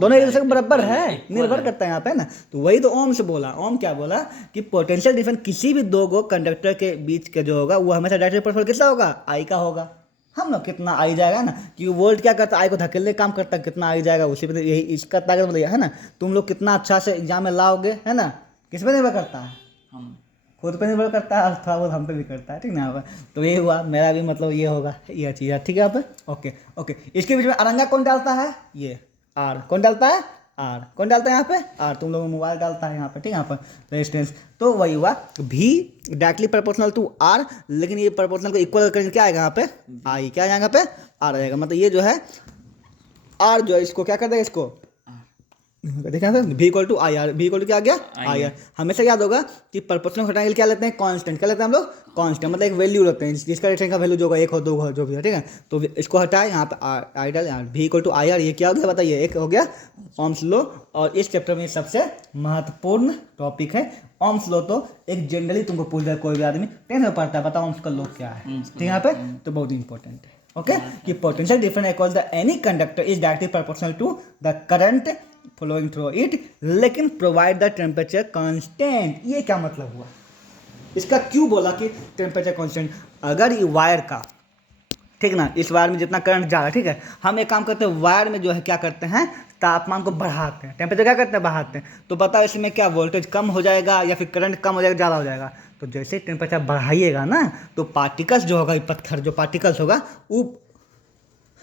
दोनों एक दूसरे के बराबर है, निर्भर करता है यहाँ पे ना। तो वही तो ओम से बोला, ओम क्या बोला कि पोटेंशियल डिफरेंस किसी भी दो गो कंडक्टर के बीच का जो होगा वो हमेशा डायरेक्टली प्रोपोर्शनल किसका होगा, आई का होगा। हम लोग कितना आई जाएगा ना, क्योंकि वोल्ट क्या करता है, आई को धकेलने काम करता है, कितना आई जाएगा उसी पे, यही इसका ताकत बताइए, है ना। तुम लोग कितना अच्छा से एग्जाम में लाओगे, है ना, किस पे निर्भर करता है, खुद पे निर्भर करता है और थोड़ा बहुत हम पे भी करता है, ठीक ना यहाँ पर। तो ये हुआ मेरा भी मतलब ये होगा, यह चीज़ है, ठीक है यहाँ पे। ओके ओके, इसके बीच में अरंगा कौन डालता है? ये आर। कौन डालता है? आर। कौन डालता है यहाँ पे? आर। तुम लोगों मोबाइल डालता है यहाँ पे, ठीक है यहाँ पर रेजिस्टेंस। तो वही हुआ भी डायरेक्टली प्रोपोर्शनल टू आर, लेकिन ये प्रोपोर्शनल को इक्वल करके क्या आएगा यहाँ पे? आई। क्या आएगा यहाँ पे? आर आएगा। मतलब ये जो है आर जो है इसको क्या कर देगा, इसको देखा था भी इक्वल टू आई आर। भी इक्वल टू क्या आ गया? I R. हमेशा याद होगा कि प्रोपोर्शनल हटाने के लिए क्या लेते हैं? कांस्टेंट। क्या लेते हैं हम लोग? कांस्टेंट। मतलब एक वैल्यू रखते हैं जिसका रेटेंट का वैल्यू जो होगा 1 हो 2 हो जो भी है, ठीक है। तो इसको हटाए यहाँ पे आई डाल, भी इक्वल टू आई आर। ये क्या हो गया बताइए? एक हो गया ओम्स लॉ। और इस चैप्टर में सबसे महत्वपूर्ण टॉपिक है ओम्स लॉ। तो एक जनरली तुमको पूछ जाए कोई भी आदमी 10th में पढ़ता है, बताओ ओम्स का लॉ क्या है, ठीक है यहाँ पे। तो बहुत इंपॉर्टेंट है, ओके, कि potential difference across the any conductor is directly proportional to the current flowing through it, लेकिन प्रोवाइड द टेम्परेचर कांस्टेंट। ये क्या मतलब हुआ? इसका क्यों बोला कि टेम्परेचर कांस्टेंट? अगर ये वायर का, ठीक ना, इस वायर में जितना करंट जा रहा है, ठीक है, हम एक काम करते हैं वायर में जो है क्या करते हैं, तापमान को बढ़ाते हैं, टेम्परेचर क्या करते हैं? बढ़ाते हैं। तो बताओ इसमें क्या वोल्टेज कम हो जाएगा या फिर करंट कम हो जाएगा, ज़्यादा हो जाएगा? तो जैसे टेम्परेचर बढ़ाइएगा ना, तो पार्टिकल्स जो होगा, पत्थर जो पार्टिकल्स होगा वो,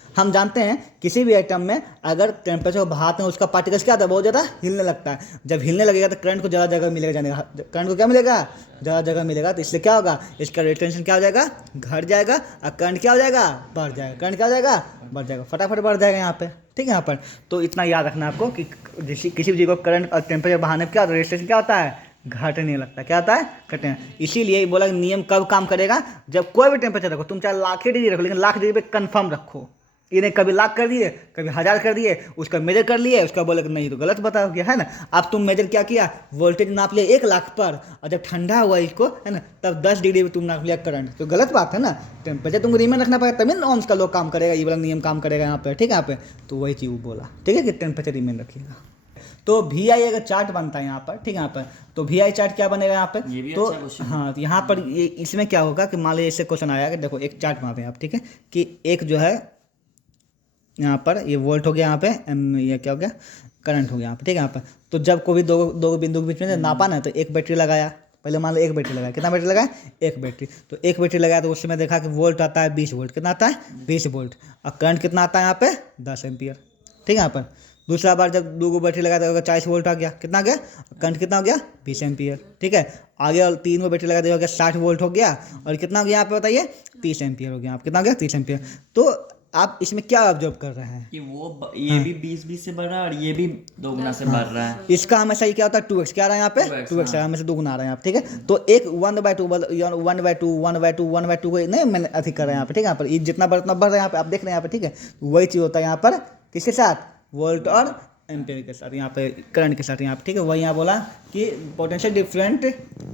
हम जानते हैं किसी भी आइटम में अगर टेम्परेचर को बढ़ाते हैं उसका पार्टिकल्स क्या होता है? बहुत ज़्यादा हिलने लगता है। जब हिलने लगेगा तो करंट को ज़्यादा जगह मिलेगा, जाने का करंट को क्या मिलेगा? ज़्यादा जगह मिलेगा। तो इससे क्या होगा? इसका रेटेंशन क्या हो जाएगा? घट जाएगा। और करंट क्या हो जाएगा? बढ़ जाएगा। करंट क्या हो जाएगा? बढ़ जाएगा, फटाफट बढ़ जाएगा यहाँ पे, ठीक है यहाँ पर। तो इतना याद रखना आपको कि किसी भी चीज़ को करंट और टेम्परेचर बढ़ाने में क्या होता है? रेजिस्टेंस क्या होता है? घटने लगता है। क्या होता है? घटने। इसीलिए बोला नियम कब काम करेगा? जब कोई भी टेम्परेचर रखो, तुम चाहे लाख डिग्री रखो, लेकिन लाख डिग्री पे कन्फर्म रखो। इन्हें कभी लाख कर दिए, कभी 1000 कर दिए, उसका मेजर कर लिए, उसका बोले कि नहीं तो गलत बता गया, है ना। अब तुम मेजर क्या किया? वोल्टेज नाप लिया 1 लाख पर, और जब ठंडा हुआ इसको, है ना, तब 10 डिग्री पे तुम नाप लिया करंट, तो गलत बात है ना। टेम्परेचर तुमको रिमेन रखना पड़ेगा, तभी ना ओम्स का लॉ काम करेगा, ये वाला नियम काम करेगा यहाँ पे, ठीक है यहाँ पे। तो वही चीज़ बोला, ठीक है, कि टेम्परेचर रिमेन रखिएगा। तो वी आई अगर चार्ट बनता है यहाँ पर, ठीक है यहाँ पर, तो वी आई चार्ट क्या बनेगा यहाँ ये पे? भी तो अच्छा क्वेश्चन है। हाँ, तो यहाँ पर ये इसमें क्या होगा कि मान लीजिए ऐसे क्वेश्चन आया कि देखो एक चार्ट बनाते हैं आप, ठीक है, कि एक जो है यहाँ पर ये वोल्ट हो गया, यहाँ पे ये क्या हो गया? करंट हो गया यहाँ पे, ठीक है यहाँ पर। तो जब कोई भी दो बिंदु के बीच में नापा ना, तो एक बैटरी लगाया, पहले मान लो एक बैटरी लगाया, कितना बैटरी लगाया? एक बैटरी। तो एक बैटरी लगाया तो उसमें देखा कि वोल्ट आता है 20 वोल्ट। कितना आता है? 20 वोल्ट। और करंट कितना आता है यहाँ पे? 10 एम्पियर, ठीक है यहाँ पर। दूसरा बार जब 2 बैटरी लगाया तो 40 वोल्ट आ गया। कितना आ गया? करंट कितना हो गया? 20 एम्पियर, ठीक है। आगे और 3 बैटरी लगा दिया, 60 वोल्ट हो गया। और कितना हो गया यहाँ पे बताइए? 30 एम्पियर हो गया। आप कितना हो गया? 30 एम्पियर। तो आप इसमें क्या ऑब्जर्व कर रहे हैं कि वो ये भी 20 से बढ़ रहा है और ये भी 2 गुना से बढ़ रहा है। इसका हमेशा ये क्या होता है? 2x। क्या आ रहा है यहाँ पे? 2x आ रहा है, हमेशा 2 गुना आ रहा है यहाँ पे, ठीक है। तो एक 1/2 1/2 नहीं मैंने अधिक कर रहा है यहाँ पे, ठीक है। यहाँ पर ये जितना बढ़ रहा है यहाँ पे, आप देख रहे हैं यहाँ पे, ठीक है। वही चीज़ होता है यहाँ पर किसके साथ? वोल्ट और एम्पियर के साथ, यहाँ पे करंट के साथ यहाँ पे, ठीक है। वही यहाँ बोला कि पोटेंशियल डिफरेंट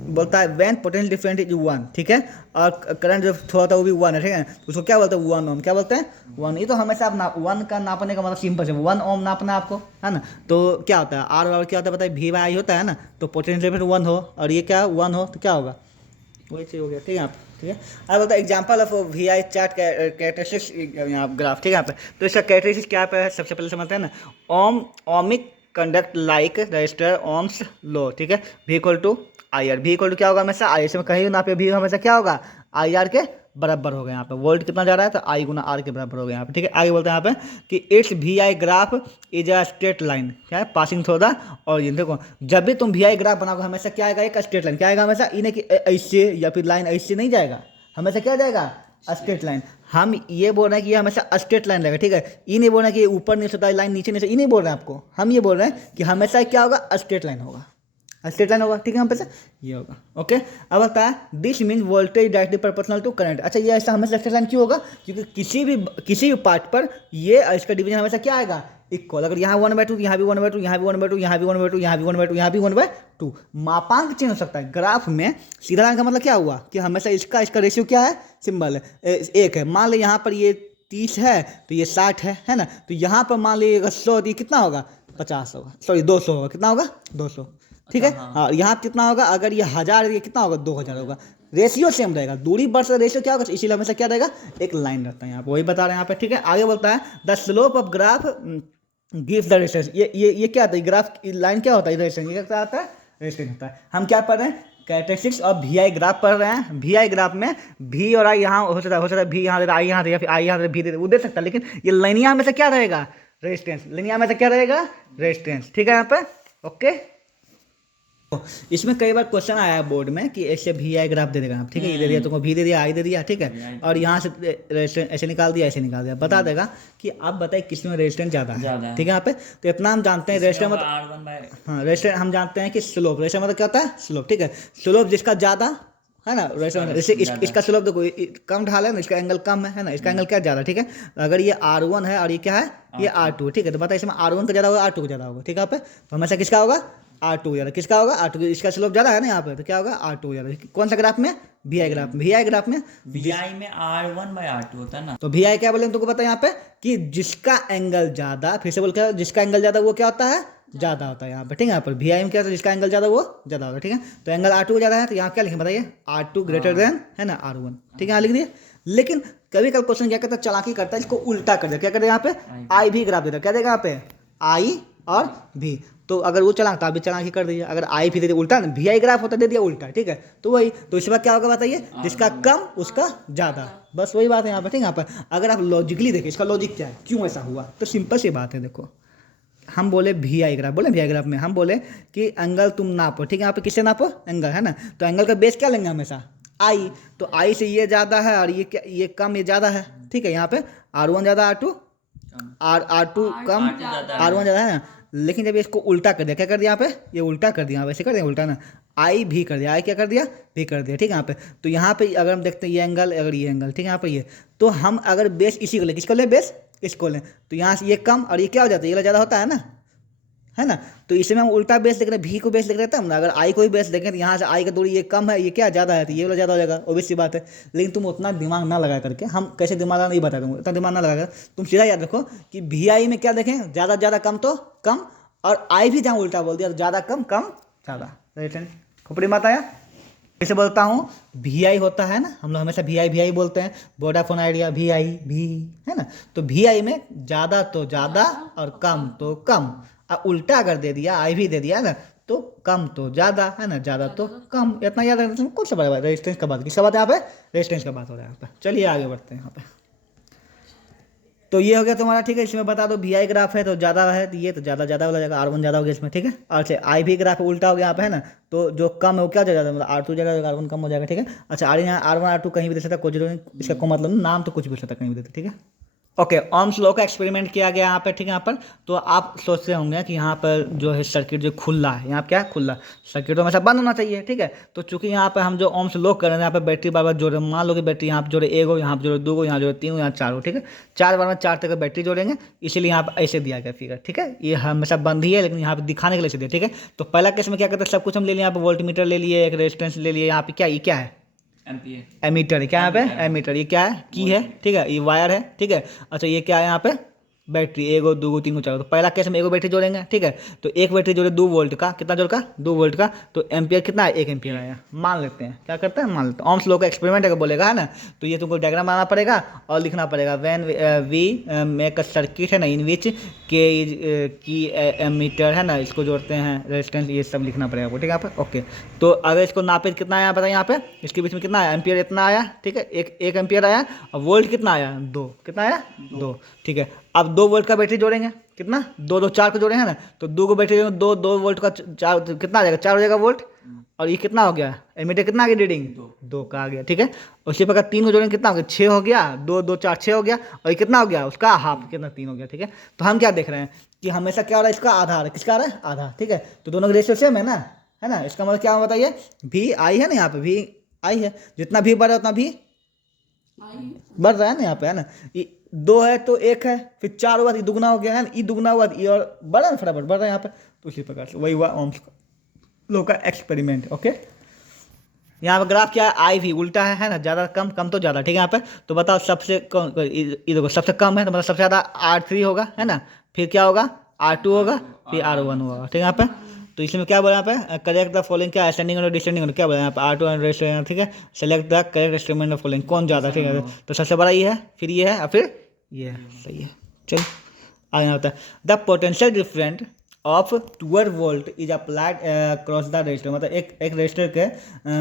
बोलता है व्हेन पोटेंशियल डिफरेंट इज 1, ठीक है। और करंट जो थोड़ा था वो भी 1 है, ठीक है। उसको क्या बोलते हैं? 1 ओम। क्या बोलते हैं? 1। ये तो हमेशा आप 1 का नापने का मतलब सिंपल है, 1 ओम नापना आपको, है ना। तो क्या होता है? आर और क्या होता है पता है? वी बाई आई होता है ना। तो पोटेंशियल डिफरेंट 1 हो और ये क्या 1 हो, तो क्या होगा? वही चीज़ हो गया, ठीक है आप, ठीक है। अब बोलता है example of V I chart characteristics यहाँ ग्राफ, ठीक है यहाँ पे। तो इसका कैरेक्टरिस्टिक्स क्या पे है? सबसे पहले समझते हैं ना। Ohmic conduct like resistor Ohm's law, ठीक है। V equal to I R. V equal to क्या होगा? हमेशा आई से कहीं ना पे भी हमेशा क्या होगा? आई आर के बराबर हो गया यहाँ पे। वोल्ट कितना जा रहा है? तो आई गुना आर के बराबर हो गया यहाँ पे, ठीक है। आगे बोलते हैं यहाँ पे कि it's V I graph is a straight line, क्या है? Passing through the origin. देखो जब भी तुम वी आई ग्राफ बनाओगे हमेशा क्या आएगा? एक स्ट्रेट लाइन। क्या आएगा हमेशा? इन्हें कि ऐसे या फिर लाइन ऐसे नहीं जाएगा, हमेशा क्या जाएगा? Straight line. हम ये बोल रहे हैं कि ये हमेशा स्ट्रेट लाइन रहेगा, ठीक है। ये नहीं बोल रहे हैं कि ऊपर नहीं होता है लाइन, नीचे नहीं होता, ये नहीं बोल रहे हैं आपको। हम ये बोल रहे हैं कि हमेशा क्या होगा? स्ट्रेट लाइन होगा, स्ट्रेट लाइन होगा, ठीक है। हमेशा ये होगा, ओके। अब होता है this mean voltage directly proportional to current. अच्छा, ये ऐसा हमेशा स्ट्रेट लाइन क्यों होगा? क्योंकि किसी भी पार्ट पर ये इसका डिवीजन हमेशा क्या आएगा? इक्वल। अगर यहाँ 1/2, यहाँ भी 1/2, यहाँ भी 1/2, यहाँ भी 1/2, यहाँ भी 1/2, यहाँ भी 1/2, मापांक चेंज हो सकता है। ग्राफ में सीधा लाइन का मतलब क्या हुआ? कि हमेशा इसका रेशियो क्या है? सिंबल है 1 है। मान लो यहाँ पर ये 30 है तो ये 60 है ना। तो यहाँ पर मान लीजिए 100 तो ये कितना होगा? 50 होगा, सॉरी 200 होगा। कितना होगा? 200, ठीक है। हाँ, यहाँ कितना होगा? अगर ये 1000 ये कितना होगा? 2000 होगा। रेशियो सेम रहेगा, दूरी वर्ष रेशियो क्या होगा? इसीलिए हमेशा क्या रहेगा? एक लाइन रहता है यहाँ पे, वही बता रहे हैं यहाँ पे, ठीक है। आगे बोलता है the slope of graph gives the resistance. ये क्या आता है? ग्राफ लाइन क्या होता है? रेजिस्टेंस। ये क्या आता है? रेजिस्टेंस होता है। हम क्या पढ़ रहे हैं, कैरेक्टरिस्टिक्स और वी आई ग्राफ पढ़ रहे हैं। वी आई ग्राफ में वी और आई यहाँ हो सकता है वी यहाँ दे आई यहाँ दे या फिर आई यहाँ दे वी दे वो दे सकता है, लेकिन ये लिनियर में से क्या रहेगा, रेजिस्टेंस। लिनियर में से क्या रहेगा, रेजिस्टेंस। ठीक है यहाँ पे ओके। इसमें कई बार क्वेश्चन आया है बोर्ड में कि ऐसे वी आई ग्राफ दे देगा आप, ठीक है, ये दे दिया तुमको वी दे दिया आई दे दिया, ठीक है, और यहाँ से रेजिस्टेंस ऐसे निकाल दिया ऐसे निकाल दिया, बता देगा कि आप बताइए किसमें रेजिस्टेंस ज़्यादा है। ठीक है यहाँ पे तो इतना हम जानते हैं रेजिस्टेंस मतलब हाँ रेजिस्टेंस हम जानते हैं कि स्लोप, रेजिस्टेंस मतलब क्या होता है स्लोप, ठीक है, स्लोप जिसका ज़्यादा है ना रेजिस्टेंस, जैसे इसका स्लोप देखो कम ढाल है ना, इसका एंगल कम है ना, इसका एंगल क्या ज़्यादा, ठीक है, अगर ये R1 है और ये क्या है ये R2, ठीक है, तो बताइए इसमें R1 का ज़्यादा होगा R2 का ज़्यादा होगा, ठीक है, यहाँ पे तो हमेशा किसका होगा R2 ज़्यादा, किसका होगा R2, इसका स्लोप ज़्यादा है ना यहाँ पे तो क्या होगा R2 ज़्यादा। कौन सा ग्राफ में, वी आई ग्राफ में, वी आई ग्राफ में VI में R1/R2 होता है ना, तो वी आई क्या बोले तुमको पता है यहाँ पे कि जिसका एंगल ज़्यादा, फिर से बोल के जिसका एंगल ज़्यादा वो क्या होता है ज़्यादा होता है यहाँ पे, ठीक है, यहाँ पर वी आई में क्या होता है जिसका एंगल ज़्यादा वो ज़्यादा होगा, ठीक है, तो एंगल R2 ज़्यादा है तो यहाँ क्या लिखें बताइए R2 ग्रेटर देन है ना R1, ठीक है, यहाँ लिख दिए। लेकिन कभी कभी क्वेश्चन क्या करता है चालाकी करता है, इसको उल्टा कर दे, क्या कर दे यहाँ पे आई भी ग्राफ देता है, क्या देगा यहाँ पे आई और भी, तो अगर वो चला तो आप भी चालाकी कर दीजिए, अगर आई भी दे दिया उल्टा वी आई ग्राफ होता दे दिया उल्टा, ठीक है, तो वही तो इस बार क्या होगा बताइए जिसका कम उसका ज़्यादा, बस वही बात है यहाँ पर, ठीक है, यहाँ पर अगर आप लॉजिकली देखिए इसका लॉजिक क्या है क्यों ऐसा हुआ, तो सिंपल सी बात है, देखो हम बोले वी आई ग्राफ, बोले वी आई ग्राफ में हम बोले कि एंगल तुम नापो, ठीक है, यहाँ पे किससे नापो एंगल है ना, तो एंगल का बेस क्या लेंगे हमेशा आई, तो आई से ये ज़्यादा है और ये क्या ये कम ये ज़्यादा है, ठीक है, यहाँ पे R1 ज़्यादा R2 R2 कम R1 ज़्यादा है ना, लेकिन जब इसको उल्टा कर दिया क्या कर दिया यहाँ पे ये उल्टा कर दिया, वैसे कर दिया उल्टा ना, आई भी कर दिया, आई क्या कर दिया भी कर दिया, ठीक है, यहाँ पे तो यहाँ पे अगर हम देखते हैं ये एंगल अगर ये एंगल, ठीक है, यहाँ पे ये तो हम अगर बेस इसी को ले किसको ले बेस इसको लें तो यहाँ से ये कम और ये क्या हो जाता है ये ज़्यादा होता है ना, तो इसमें हम उल्टा बेस देख रहे हैं, भी को बेस देख रहे हैं ना, अगर आई को भी बेस देखें तो यहाँ से आई का दूरी ये कम है ये क्या ज़्यादा है तो ये वाला ज़्यादा हो जाएगा, obvious सी बात है। लेकिन तुम उतना दिमाग ना लगा करके, हम कैसे दिमाग नहीं बता दूँगा, उतना दिमाग ना लगा कर तुम सीधा याद रखो कि वी आई में क्या देखें ज़्यादा ज़्यादा कम तो कम, और आई भी जहाँ उल्टा बोल दिया तो ज़्यादा कम कम ज़्यादा, राइट, खोपड़ी मत आया। जैसे बोलता हूँ वी आई होता है ना, हम लोग हमेशा वी आई बोलते हैं, वोडाफोन आइडिया वी आई भी है ना, तो वी आई में ज़्यादा तो ज़्यादा और कम तो कम, और उल्टा अगर दे दिया आई भी दे दिया ना तो कम तो ज़्यादा है ना, ज़्यादा तो कम, इतना याद रखना कौन सा बात, रेजिस्टेंस का बात, किसका बात है यहाँ पे रेजिस्टेंस का बात हो रहा है यहाँ पे। चलिए आगे बढ़ते हैं यहाँ पे, तो ये हो गया तुम्हारा, ठीक है, इसमें बता दो वी आई ग्राफ है तो ज़्यादा है तो ये तो ज़्यादा ज़्यादा हो जाएगा R1 ज़्यादा हो गया इसमें, ठीक है, और अच्छा आई भी ग्राफ उल्टा हो गया यहाँ पे है ना, तो जो कम है वो क्या हो जाएगा मतलब R2 जगह R1 कम हो जाएगा, ठीक है, अच्छा R1 R2 कहीं भी दे सकता है कोई जरूरी नहीं, इसका कोई मतलब नहीं, नाम तो कुछ भी हो सकता है कहीं भी देते, ठीक है। ओके ओम्स लॉ का एक्सपेरिमेंट किया गया यहाँ पे, ठीक है, यहाँ पर तो आप सोचते होंगे कि यहाँ पर जो है सर्किट जो खुला है, यहाँ क्या है खुला, सर्किट तो हमेशा बंद होना चाहिए, ठीक है, तो चूंकि यहाँ पर हम जो ओम्स लॉ कर रहे हैं यहाँ पे बैटरी बार बार जोड़े, मान लो कि बैटरी यहाँ पर जोड़े एक हो, यहाँ पर जोड़े दो, यहाँ जोड़े तीन, यहाँ चार हो, ठीक है, चार बार में चार तक बैटरी जोड़ेंगे, इसीलिए यहाँ पर ऐसे दिया गया फिगर, ठीक है, ये हमेशा बंद ही है लेकिन यहाँ पर दिखाने के लिए दिया, ठीक है। तो पहला केस में क्या करते हैं सब कुछ हम ले लिए, यहाँ पर वोल्टमीटर ले लिए, एक रेजिस्टेंस ले लिए, यहाँ पे क्या ये क्या है एमीटर, क्या यहाँ पे एमीटर, ये क्या है की है, ठीक है, ये वायर है, ठीक है, अच्छा ये क्या है यहाँ पे बैटरी, एगो दूगो तीन गो चार, तो पहला केस में एगो बैटरी जोड़ेंगे, ठीक है, तो एक बैटरी जोड़े 2 वोल्ट का, कितना जोड़ का 2 वोल्ट का, तो एम्पियर कितना है 1 एम्पियर आया, मान लेते हैं, क्या करते हैं मान लेते हैं, ओम्स लॉ का एक्सपेरिमेंट अगर बोलेगा है ना, तो ये तुमको डायग्राम बनाना पड़ेगा और लिखना पड़ेगा when we make a circuit है ना इन विच के की एमीटर है ना, इसको जोड़ते हैं रेजिस्टेंस, ये सब लिखना पड़ेगा आपको, ठीक है, यहाँ पे ओके। तो अगर इसको नापे कितना आया बताइए, यहाँ पे इसके बीच में कितना आया एम्पियर इतना आया, ठीक है, एक एम्पियर आया, और वोल्ट कितना आया 2, कितना आया 2, ठीक है। अब 2 वोल्ट का बैटरी जोड़ेंगे, कितना 2 4 को जोड़ेंगे ना, तो 2 को बैटरी जोड़ेंगे, 2 वोल्ट का 4 कितना आ जाएगा 4 हो जाएगा वोल्ट, और ये कितना हो गया एमीटर कितना आ गया रीडिंग 2 का आ गया, ठीक है। उसी प्रकार 3 को जोड़ेंगे कितना हो गया 6 हो गया, 2 2 4 6 हो गया, और ये कितना हो गया उसका हाफ कितना 3 हो गया, ठीक है। तो हम क्या देख रहे हैं कि हमेशा क्या हो रहा है इसका आधा आ रहा है, किसका आ रहा है आधा, ठीक है, तो दोनों का रेशियो सेम है ना, इसका मतलब क्या बताइए भी आई है ना, यहाँ पे भी आई है, जितना भी बढ़ रहा है उतना भी बढ़ रहा है ना यहाँ पे, है ना, ये 2 है तो 1 है, फिर 4 हुआ तो ये दुगना हो गया है ना, ये दुगना हुआ तो ये और बढ़ा ना फटाफट बढ़ रहा है यहाँ पे, तो इसी प्रकार से वही हुआ ओम्स लॉ का एक्सपेरिमेंट, ओके। यहाँ पे ग्राफ क्या है आई भी उल्टा है ना, ज़्यादा कम कम तो ज़्यादा, ठीक है, यहाँ पे तो बताओ सबसे कौन, ये देखो सबसे कम है तो मतलब सबसे ज़्यादा R3 होगा है ना, फिर क्या होगा R2 होगा, फिर R1 होगा, ठीक है, यहाँ पे तो इसमें क्या बोला यहाँ पे करेक्ट द फॉलोइंग, क्या असेंडिंग और डिसेंडिंग क्या बोला यहाँ पे R2 एंड रेशियो, ठीक है, select the correct instrument of following कौन ज़्यादा, ठीक है, तो सबसे बड़ा ये है, फिर ये है और फिर ये है, सही है। चलिए आगे होता है the potential different of 12 volt is applied cross the register, मतलब एक रजिस्टर के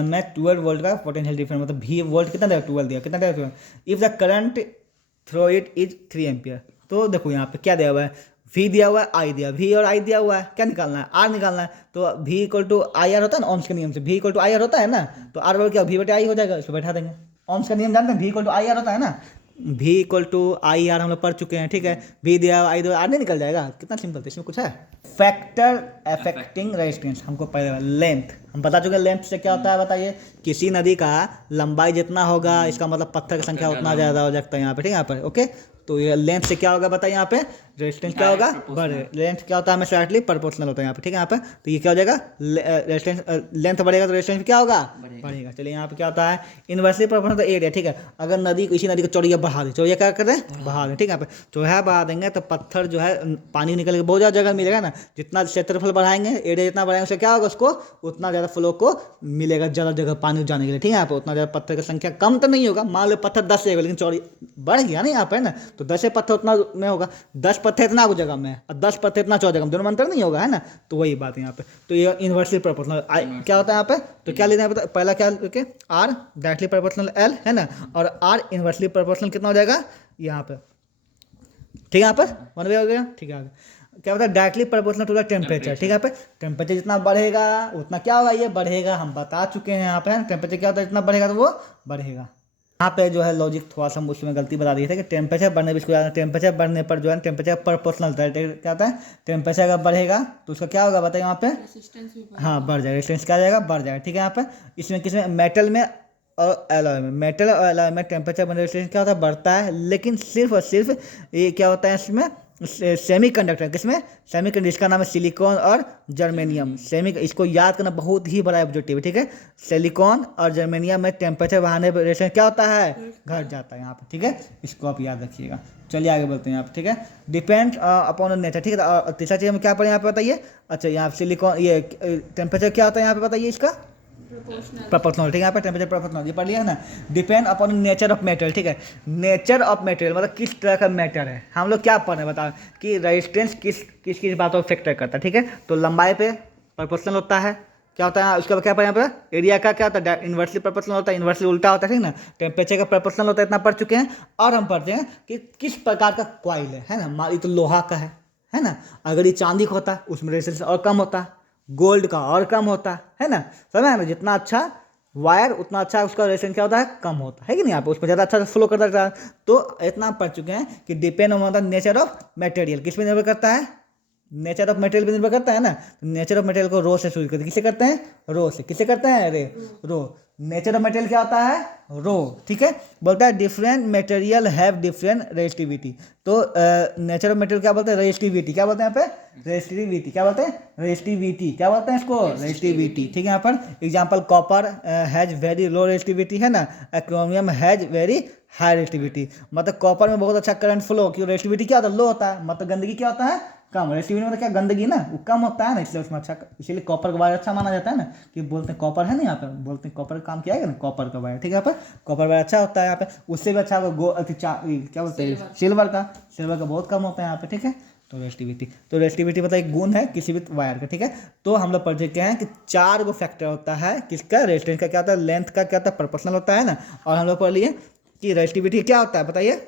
में 12 वोल्ट का पोटेंशियल डिफरेंस, मतलब भी वोल्ट कितना देगा, 12 दिया, कितना देगा 12। If the current throw it is 3 ampere, तो देखो यहाँ पे क्या दिया हुआ है, V दिया हुआ है, I दिया, V और I दिया हुआ है, क्या निकालना है, R निकालना है। तो V equal to I R होता है ना ओम्स के नियम से, V equal to I R होता है ना, तो R बराबर क्या, V बटे I हो जाएगा, इसको बैठा देंगे। ओम्स का नियम जानते हैं, V equal to I R होता है ना, V equal to I R हम लोग पढ़ चुके हैं, ठीक है। V दिया आई दो, R नहीं निकल जाएगा, कितना सिंपल है, इसमें कुछ है। फैक्टर अफेक्टिंग रेजिस्टेंस हमको पहले लेंथ हम बता चुके हैं, लेंथ से क्या होता है बताइए, किसी नदी का लंबाई जितना होगा इसका मतलब पत्थर की संख्या उतना ज़्यादा हो जाता है यहाँ पे, ठीक है यहाँ पर, ओके। तो ये लेंथ से क्या होगा बताइए यहाँ पे, रेजिस्टेंस क्या होगा, बढ़े, लेंथ क्या होता है हमें स्लाइटली प्रोपोर्शनल होता है यहाँ पे, ठीक है यहाँ पे। तो ये क्या हो जाएगा, रेजिस्टेंस लेंथ बढ़ेगा तो रेजिस्टेंस क्या होगा, बढ़ेगा। चलिए यहाँ पे क्या होता है, इन्वर्सली प्रोपोर्शनल तो एरिया, ठीक है। अगर नदी इसी नदी को चौड़िया बढ़ा दे, चौड़िया क्या कर दें, बढ़ा दें, ठीक है यहाँ पे। चौड़ा बढ़ा देंगे तो पत्थर जो है पानी निकल के बहुत ज़्यादा जगह मिलेगा ना, जितना क्षेत्रफल बढ़ाएंगे, एरिया जितना बढ़ाएंगे उससे क्या होगा, उसको उतना ज़्यादा फ्लो को मिलेगा, ज़्यादा जगह पानी जाने के लिए, ठीक है यहाँ पे। उतना ज़्यादा पत्थर की संख्या कम तो नहीं होगा, मान लो पत्थर 10 रहेगा लेकिन चौड़ी बढ़ गया ना यहाँ पे ना, तो 10 पत्थर उतना में होगा, 10 पत्थर इतना कुछ जगह में और 10 पत्थर इतना चौदह जगह में, दोनों में अंतर नहीं होगा, है ना। तो वही बात है यहाँ पे। तो ये इन्वर्सली प्रोपोर्शनल क्या होता है यहाँ पे, तो क्या लेना है पहला क्या लेके, R डायरेक्टली प्रोपोर्शनल L है ना, और R इन्वर्सली प्रोपोर्शनल कितना हो जाएगा यहाँ पे, ठीक है यहाँ पर 1 वे हो गया, ठीक है। क्या होता है, directly proportional to the temperature, ठीक है यहाँ पे। टेम्परेचर जितना बढ़ेगा उतना क्या होगा, ये बढ़ेगा, हम बता चुके हैं यहाँ पे। टेम्परेचर क्या होता है, जितना बढ़ेगा तो वो बढ़ेगा। यहाँ पे जो है लॉजिक थोड़ा सा उसमें गलती बता दी थी कि टेम्परेचर बढ़ने पर, इसको टेम्परेचर बढ़ने पर जो है टेम्परेचर प्रोपोर्शनल होता है, क्या होता है, टेम्परेचर अगर बढ़ेगा तो उसका क्या होगा बताइए यहाँ पे, हाँ बढ़ जाएगा, रेजिस्टेंस क्या जाएगा, बढ़ जाएगा, ठीक है यहाँ पे। इसमें किसमें, मेटल में और एलॉय में, मेटल और एलॉय में टेम्परेचर बढ़ने रेजिस्टेंस क्या होता है, बढ़ता है, लेकिन सिर्फ और सिर्फ ये क्या होता है इसमें, सेमी कंडक्टर, किसमें, सेमी कंडक्टर, इसका नाम है सिलिकॉन और जर्मेनियम। इसको याद करना बहुत ही बड़ा ऑब्जेक्टिव है, ठीक है। सिलिकॉन और जर्मेनियम में टेम्परेचर बढ़ाने पर रेजिस्टेंस क्या होता है, घट जाता है यहाँ पे, ठीक है। इसको आप याद रखिएगा। चलिए आगे बढ़ते हैं यहाँ पे, ठीक है। डिपेंड अपॉन नेचर, ठीक है। और तीसरा चीज़ हम क्या पढ़े यहाँ पे बताइए, अच्छा यहाँ सिलिकॉन, ये टेम्परेचर क्या होता है यहाँ पे बताइए, इसका प्रोपोर्शनल, ठीक है यहाँ पे टेम्परेचर प्रोपोर्शनल, ये पढ़ लिया है ना। Depend upon nature of material, ठीक है। नेचर ऑफ मेटेरियल मतलब किस तरह का मैटर है, हम लोग क्या पढ़ रहे हैं बताओ, कि रेजिस्टेंस किस किस किस बातों पर फैक्टर करता है, ठीक है। तो लंबाई पे प्रोपोर्शनल होता है, क्या होता है उसके बाद क्या पढ़े यहाँ पे, एरिया का क्या होता है, इन्वर्सली प्रोपोर्शनल होता है, इन्वर्सली उल्टा होता है, ठीक ना। टेम्परेचर का प्रोपोर्शनल होता है, इतना पढ़ चुके हैं। और हम पढ़ते हैं कि किस प्रकार का कॉइल है ना। ये तो लोहा का है ना। अगर ये चांदी का होता उसमें रेजिस्टेंस और कम होता, गोल्ड का और कम होता है ना, समझ ना। जितना अच्छा वायर उतना अच्छा उसका रेजिस्टेंस क्या होता है, कम होता है कि नहीं, आप उस पर ज़्यादा अच्छा फ्लो करता है। तो इतना पढ़ चुके हैं कि depend on the nature of material, किस पे निर्भर करता है, नेचर ऑफ मटेरियल पे निर्भर करता है ना। तो नेचर ऑफ मटेरियल को रो से शुरू करते हैं, किसे करते हैं, रो से, किसे करते हैं, रे रो। नेचर ऑफ मटेरियल क्या होता है, रो, ठीक है। बोलता है different material have different resistivity. तो नेचर ऑफ मटेरियल क्या बोलते हैं, रेजिस्टिविटी, क्या बोलते हैं यहाँ पे, रेजिस्टिविटी, क्या बोलते हैं, रेजिस्टिविटी, क्या बोलते हैं इसको, रेजिस्टिविटी, ठीक है। यहाँ पर example copper has very low resistivity है ना, chromium has very high resistivity. मतलब कॉपर में बहुत अच्छा करंट फ्लो, क्यों, रेजिस्टिविटी क्या होता है, लो होता है, मतलब गंदगी क्या होता है, कम। रेजिस्टिविटी मतलब क्या, गंदगी ना, वो कम होता है ना, इसलिए उसमें अच्छा, इसीलिए कॉपर का वायर अच्छा माना जाता है ना, कि बोलते हैं कॉपर है ना, यहाँ पे बोलते हैं कॉपर का काम किया है ना, कॉपर का वायर, ठीक है। यहाँ पर कॉपर वायर अच्छा होता है, यहाँ पे उससे भी अच्छा क्या बोलते हैं, सिल्वर का बहुत कम होता है यहाँ पे, ठीक है। तो रेजिस्टिविटी मतलब एक गुण है किसी भी वायर का, ठीक है। तो हम लोग पढ़ चुके हैं कि 4 गो फैक्टर होता है किसका, रेजिस्टेंस का क्या होता है, लेंथ का क्या होता है, प्रोपोर्शनल होता है ना। और हम लोग पढ़ लिए कि रेजिस्टिविटी क्या होता है बताइए,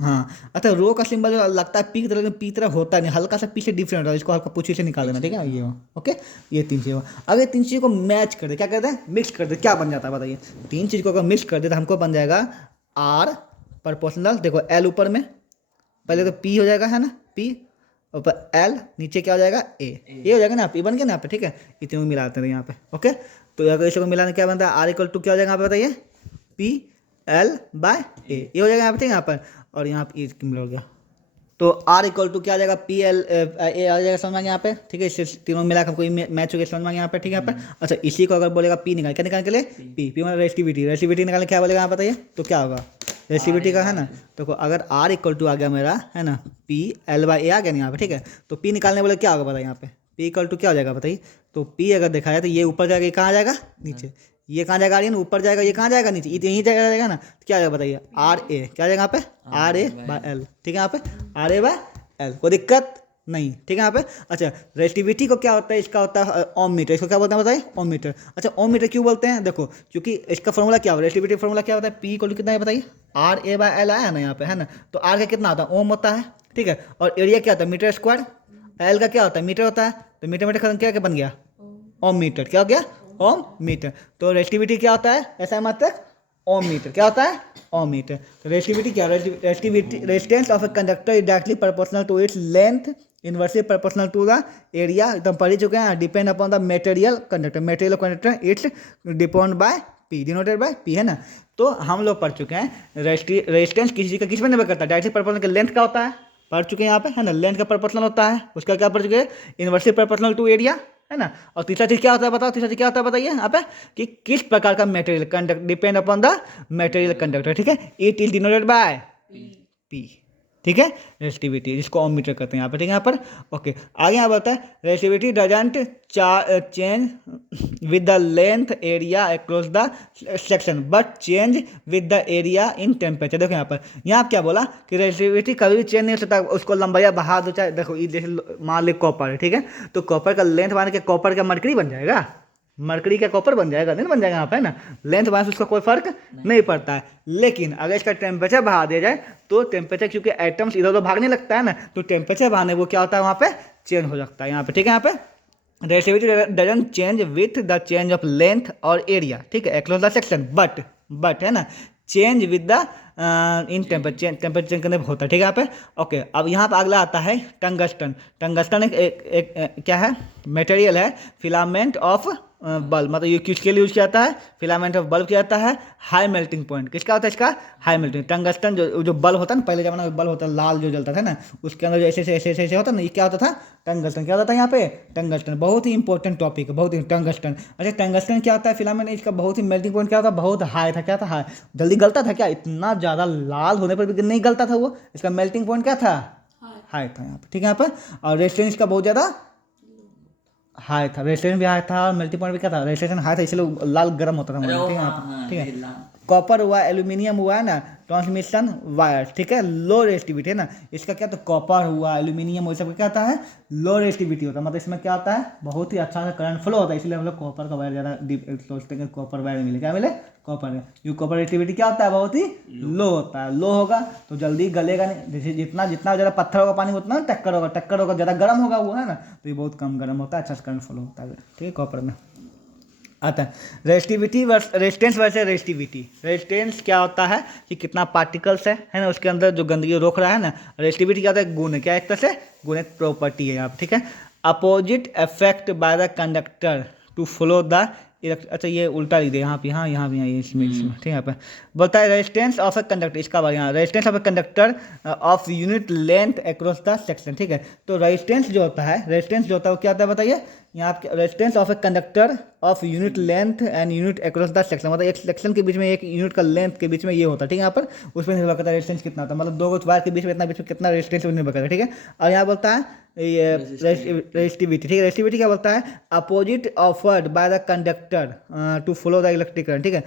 हाँ। अच्छा रो का सिंबल जो लगता है पी की तरह, लेकिन पी तरह होता नहीं, हल्का सा पी से डिफरेंट होता है, इसको हल्का पूछी से निकाल देना, ठीक है। ये ओके, ये 3 चीज़। अगर ये 3 चीज़ों को मैच कर दे, क्या कहते हैं, मिक्स कर दे, क्या बन जाता है बताइए। 3 चीज़ को अगर मिक्स कर दे तो हमको बन जाएगा R प्रोपोर्शनल, देखो L ऊपर में, पहले तो P हो जाएगा है ना, P ऊपर L, नीचे क्या हो जाएगा A हो जाएगा ना, P बन गया ना यहाँ पे, ठीक है। ये तीनों मिलाते हैं यहाँ पे, ओके। तो अगर इसको मिलाने क्या बनता है, R इक्वल टू क्या हो जाएगा यहाँ पे बताइए, PL/A, ये हो जाएगा यहाँ पे, ठीक है। यहाँ पर और यहाँ पे मिल हो गया, तो R इक्वल टू क्या आ जाएगा, PL/A आ जाएगा, समझ में यहाँ पे, ठीक है। इससे तीनों मिला हमको मैच हो गया, समझ में यहाँ पे, ठीक है। यहाँ पर अच्छा इसी को अगर बोलेगा P निकाल, क्या निकालने के लिए, P मतलब रेजिस्टिविटी निकालने क्या बोलेगा बताइए, तो क्या होगा, रेजिस्टिविटी का है ना। तो अगर R इक्वल टू आ गया मेरा है ना, PL/A आ गया ना यहाँ पे, ठीक है। तो P निकालने बोले क्या होगा बताइए, यहाँ पे P इक्वल टू क्या हो जाएगा बताइए। तो P अगर देखा जाए तो ये ऊपर जाएगा, ये कहाँ जाएगा, नीचे, ये कहाँ जाएगा, ना ऊपर जाएगा, ये कहाँ जाएगा, नीचे, ये यहीं जाएगा ना। तो क्या जाएगा बताइए, RA क्या जाएगा यहाँ पे, RA/L, ठीक है। यहाँ पे RA/L, कोई दिक्कत, नहीं, ठीक है यहाँ पे। अच्छा, रेजिस्टिविटी को क्या होता है, इसका होता है ओम मीटर, इसको क्या बोलते हैं बताइए, ओम मीटर। अच्छा, ओम मीटर क्यों बोलते हैं, देखो क्योंकि इसका फॉर्मूला क्या होता है, रेजिस्टिविटी फॉर्मूला क्या होता है, पी इक्वल टू कितना है बताइए, आर ए बाय एल आया ना यहाँ पे, है ना। तो आर का कितना होता है, ओम होता है, ठीक है। और एरिया क्या होता है, मीटर स्क्वायर। एल का क्या होता है, मीटर होता है। तो मीटर मीटर खत्म, क्या बन गया, ओम मीटर। क्या हो गया, ओम मीटर। तो रेजिस्टिविटी क्या होता है, ऐसा है मतलब ओम मीटर। क्या होता है, ओम मीटर। तो रेजिस्टिविटी क्या, resistivity resistance of a conductor is directly proportional to its length, inversely proportional to the area, एकदम पढ़ ही चुके हैं। Depend upon the material conductor its depend by P, denoted by P, है ना। तो हम लोग पढ़ चुके हैं रेजिस्टेंस किसी चीज़ का किस में निर्भर करता है, डायरेक्टली प्रोपोर्शनल के लेंथ का होता है, पढ़ चुके हैं यहाँ पे, है ना। लेंथ का प्रोपोर्शनल होता है, उसका क्या पढ़ चुके हैं, इनवर्सली प्रोपोर्शनल टू एरिया, है ना। और तीसरा चीज क्या होता है बताओ, तीसरा चीज क्या होता है बताइए यहाँ पे, कि किस प्रकार का material conduct, depend upon the material conductor, ठीक है। It is denoted by P, ठीक है, रेजिस्टिविटी, जिसको ओम मीटर कहते हैं यहाँ पे, ठीक है यहाँ पर। ओके, आगे यहाँ बताए resistivity doesn't change with the length area across the section but change with the area in temperature. देखो यहाँ पर, यहाँ आप क्या बोला कि रेजिस्टिविटी कभी भी चेंज नहीं हो सकता, उसको लंबाई बढ़ा दो चाहे, देखो ये जैसे मान ली कॉपर है, ठीक है। तो कॉपर का लेंथ मान के कॉपर का मरकरी बन जाएगा, मरकरी का कॉपर बन जाएगा, नहीं बन जाएगा यहाँ पे, है ना। लेंथ बढ़ाने से उसका कोई फर्क नहीं पड़ता है। लेकिन अगर इसका टेम्परेचर बढ़ा दिया जाए तो टेम्परेचर, क्योंकि एटम्स इधर उधर भागने लगता है ना, तो टेम्परेचर बढ़ाने वो क्या होता है वहाँ पे, चेंज हो सकता है यहाँ पे, ठीक है। यहाँ पे resistivity doesn't change with the change of length और एरिया, ठीक है, अक्रॉस द सेक्शन बट है ना, change with the in temperature change करने पर होता है, ठीक है यहाँ पे। ओके, अब यहाँ पे अगला आता है टंगस्टन। टंगस्टन एक क्या है, मटेरियल है, फिलामेंट ऑफ बल्ब, मतलब ये किसके लिए यूज किया जाता है, फिलामेंट ऑफ बल्ब किया जाता है, हाई मेल्टिंग पॉइंट किसका होता है, इसका हाई मेल्टिंग। टंगस्टन जो बल्ब होता है ना, पहले जमाना में बल्ब होता है लाल जो जलता था ना, उसके अंदर जो ऐसे होता ना, ये क्या होता था, टंगस्टन। क्या होता था यहाँ पे, टंगस्टन। बहुत ही इंपॉर्टेंट टॉपिक है, बहुत ही टंगस्टन। अच्छा, टंगस्टन क्या होता है, फिलामेंट, इसका बहुत ही मेल्टिंग पॉइंट क्या होता है, बहुत हाई था। क्या था, हाई, जल्दी गलता था क्या, इतना ज़्यादा लाल होने पर भी नहीं गलता था वो, इसका मेल्टिंग पॉइंट क्या था, हाई था यहाँ पे, ठीक है यहाँ पर। और रेजिस्टेंस का बहुत ज़्यादा हाई था, रेजिस्टेंस भी हाई था और मेल्टिंग पॉइंट भी क्या था, रेजिस्टेंस हाई था, इसलिए लाल गर्म होता था, ठीक है यहाँ पर, ठीक है। कॉपर हुआ, एल्यूमिनियम हुआ, है ना, ट्रांसमिशन वायर, ठीक है, लो रेजिस्टिविटी, है ना। इसका क्या, तो कॉपर हुआ, एल्यूमिनियम, वो सब क्या होता है, लो रेजिस्टिविटी होता है, मतलब इसमें क्या होता है, बहुत ही अच्छा सा करंट फ्लो होता है, इसलिए हम लोग कॉपर का वायर ज़्यादा सोचते हैं कि कॉपर वायर मिले, क्या मिले, कॉपर है। ये कॉपर रेजिस्टिविटी क्या होता है, बहुत ही लो होता है। लो होगा तो जल्दी गलेगा नहीं, जैसे जितना ज़्यादा पत्थर होगा पानी उतना टक्कर होगा, ज़्यादा गर्म होगा वो, है ना, तो ये बहुत कम गर्म होता है, अच्छा करंट फ्लो होता है, ठीक है, कॉपर में आता है। Resistance versus resistivity. रेजिस्टेंस क्या होता है कि कितना पार्टिकल्स है ना, उसके अंदर जो गंदगी रोक रहा है ना। रेजिस्टिविटी क्या होता है, गुण है, क्या एक तरह से गुण, एक प्रॉपर्टी है आप, ठीक है। Opposite effect by the conductor to flow the, अच्छा ये उल्टा लिख दे यहाँ पे, यहाँ भी ये इसमें ठीक है। यहाँ पे बोलता है रेजिस्टेंस ऑफ ए कंडक्टर, इसका बारे यहाँ resistance of a conductor of unit length across the section, ठीक है। तो रेजिस्टेंस जो होता है, वो क्या होता है बताइए, यहाँ पे resistance of a conductor of unit length and unit across the section, मतलब एक सेक्शन के बीच में, एक यूनिट का लेंथ के बीच में ये होता है, ठीक है। यहाँ पर उसमें निर्भर करता है रेजिस्टेंस कितना होता है, मतलब दो वायर के बीच में कितना रेजिस्टेंस निर्भर करता है, ठीक है। और यहाँ बोलता है ये रेजिस्टिविटी, ठीक है। रेजिस्टिविटी क्या बोलता है, opposite offered by the conductor to follow the electric current, ठीक है।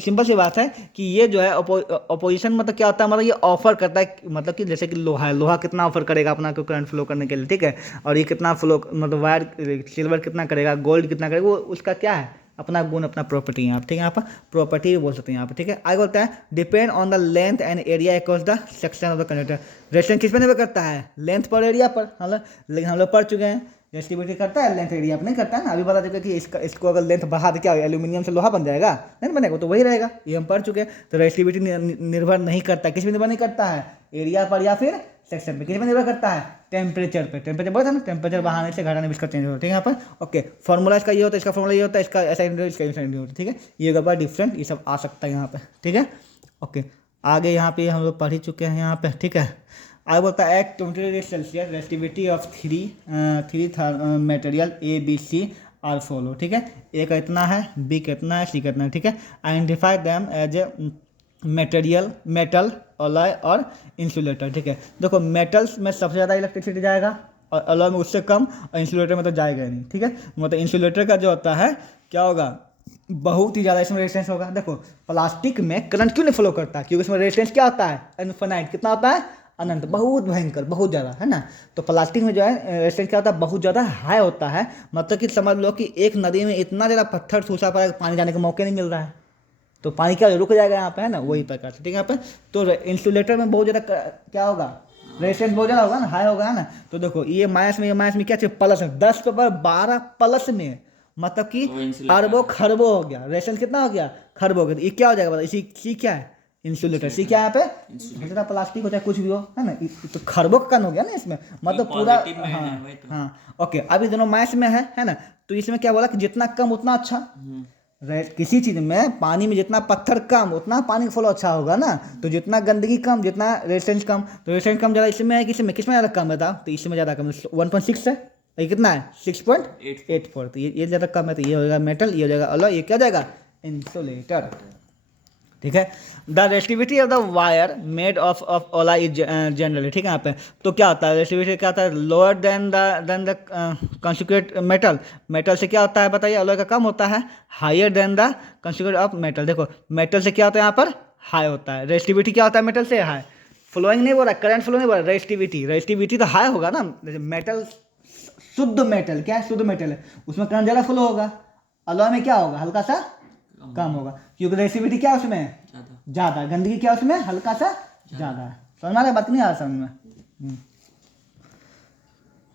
सिंपल सी बात है कि ये जो है अपोजिशन, मतलब क्या होता है, मतलब ये ऑफर करता है, मतलब कि जैसे कि लोहा है, लोहा कितना ऑफर करेगा अपना को करंट फ्लो करने के लिए, ठीक है। और ये कितना फ्लो, मतलब वायर सिल्वर कितना करेगा, गोल्ड कितना करेगा, वो उसका क्या है, अपना गुण, अपना प्रॉपर्टी यहाँ पर, ठीक है। यहाँ पर प्रॉपर्टी भी बोल सकते हैं यहाँ पर, ठीक है। आगे बोलता है depend on the length and area across the section of the conductor. Resistance किस पर निर्भर करता है, लेंथ पर, एरिया पर, लेकिन हम लोग पढ़ चुके हैं रेजिस्टिविटी करता है लेंथ एरिया पर नहीं करता है ना। अभी बता चुके कि इसको अगर लेंथ बढ़ा दे क्या एल्यूमिनियम से लोहा बन जाएगा, नहीं बनेगा, तो वही रहेगा, ये हम पढ़ चुके हैं। तो रेजिस्टिविटी निर्भर नहीं करता, किस में निर्भर नहीं करता है, एरिया पर या फिर सेक्शन पे, किस में निर्भर करता है, टेम्परेचर पे। टेम्परेचर बढ़ता है ना, टेम्परेचर बढ़ाने से घटाने में इसका चेंज होता है, ठीक है। यहाँ पर ओके, फॉर्मूला इसका ये होता है, इसका फॉर्मूला ये होता है, इसका ऐसा इसका होता है, ठीक है। ये होगा डिफरेंट, ये सब आ सकता है यहाँ पे, ठीक है। ओके, आगे यहाँ पे हम लोग पढ़ ही चुके हैं यहाँ पे, ठीक है। आगे बोलता है at 20 degree Celsius resistivity of three material A B C are follow, ठीक है। ए का इतना है, बी का इतना है, सी का इतना है, ठीक है। Identify them as a material, metal, alloy और इंसुलेटर, ठीक है। देखो मेटल्स में सबसे ज़्यादा इलेक्ट्रिसिटी जाएगा और अलॉय में उससे कम, और इंसुलेटर में तो जाएगा ही नहीं, ठीक है। मतलब इंसुलेटर का जो होता है क्या होगा, बहुत ही ज़्यादा इसमें रेजिस्टेंस होगा। देखो प्लास्टिक में करंट क्यों नहीं फ्लो करता, क्योंकि इसमें रेजिस्टेंस क्या होता है, इनफिनाइट, कितना होता है, अनंत, बहुत भयंकर, बहुत ज़्यादा, है ना। तो प्लास्टिक में जो है रेजिस्टेंस क्या होता है, बहुत ज़्यादा हाई होता है। मतलब कि समझ लो कि एक नदी में इतना ज़्यादा पत्थर ठूसा पड़ा है कि पानी जाने का मौके नहीं मिल रहा है, तो पानी क्या रुक जाएगा यहाँ पे, है ना, वही प्रकार से, ठीक है यहाँ पे। तो इंसुलेटर में बहुत ज़्यादा क्या होगा, रेजिस्टेंस बहुत ज़्यादा होगा ना, हाई होगा, है ना। तो देखो ये माइनस में क्या चाहिए, प्लस में, 10 के ऊपर 12 प्लस में, मतलब कि वो insulator अरबों खरबों हो गया, रेजिस्टेंस कितना हो गया, खरबों हो गया। तो ये क्या हो जाएगा, इसी सी क्या है, इंसुलेटर। सी क्या है यहाँ पे, जितना प्लास्टिक हो चाहे कुछ भी हो, है ना, तो खरबों का कन हो गया ना इसमें, मतलब पूरा। पॉजिटिव में हाँ है वही तो। हाँ ओके, अब ये दोनों माइनस में है ना। तो इसमें क्या बोला कि जितना कम उतना अच्छा। किसी चीज़ में पानी में जितना पत्थर कम उतना पानी का फ्लो अच्छा होगा ना। तो जितना गंदगी कम जितना रेजिस्टेंस कम, तो रेजिस्टेंस कम ज़्यादा इसमें है, किसमें ज़्यादा कम है, तो इसमें ज़्यादा कम, 1.6 है, ये कितना है 6.84। तो ये ज़्यादा कम है, तो ये हो जाएगा मेटल, ये हो जाएगा अलॉय, ये क्या हो जाएगा इंसुलेटर, ठीक है। The resistivity of the wire made of Ola is generally, ठीक है यहाँ पे। तो क्या होता है रेसिस्टिविटी, क्या होता है, lower than the conjugate metal. Metal से क्या होता है बताइए, अलॉय का कम होता है, higher than the conjugate of metal. देखो मेटल से क्या होता है यहाँ पर, हाई होता है। रेसिस्टिविटी क्या होता है, मेटल से हाई, फ्लोइंग नहीं बोल रहा, करंट फ्लो नहीं बोल रहा, रेसिस्टिविटी तो हाई होगा ना। मेटल शुद्ध मेटल, क्या है, शुद्ध मेटल है, उसमें करंट ज़्यादा फ्लो होगा। अलॉय में क्या होगा, हल्का सा कम होगा, क्योंकि रेसिस्टिविटी क्या है उसमें ज़्यादा, गंदगी क्या है उसमें हल्का सा ज़्यादा है। समझ में आ रहा है, बात नहीं आ रहा समझ में।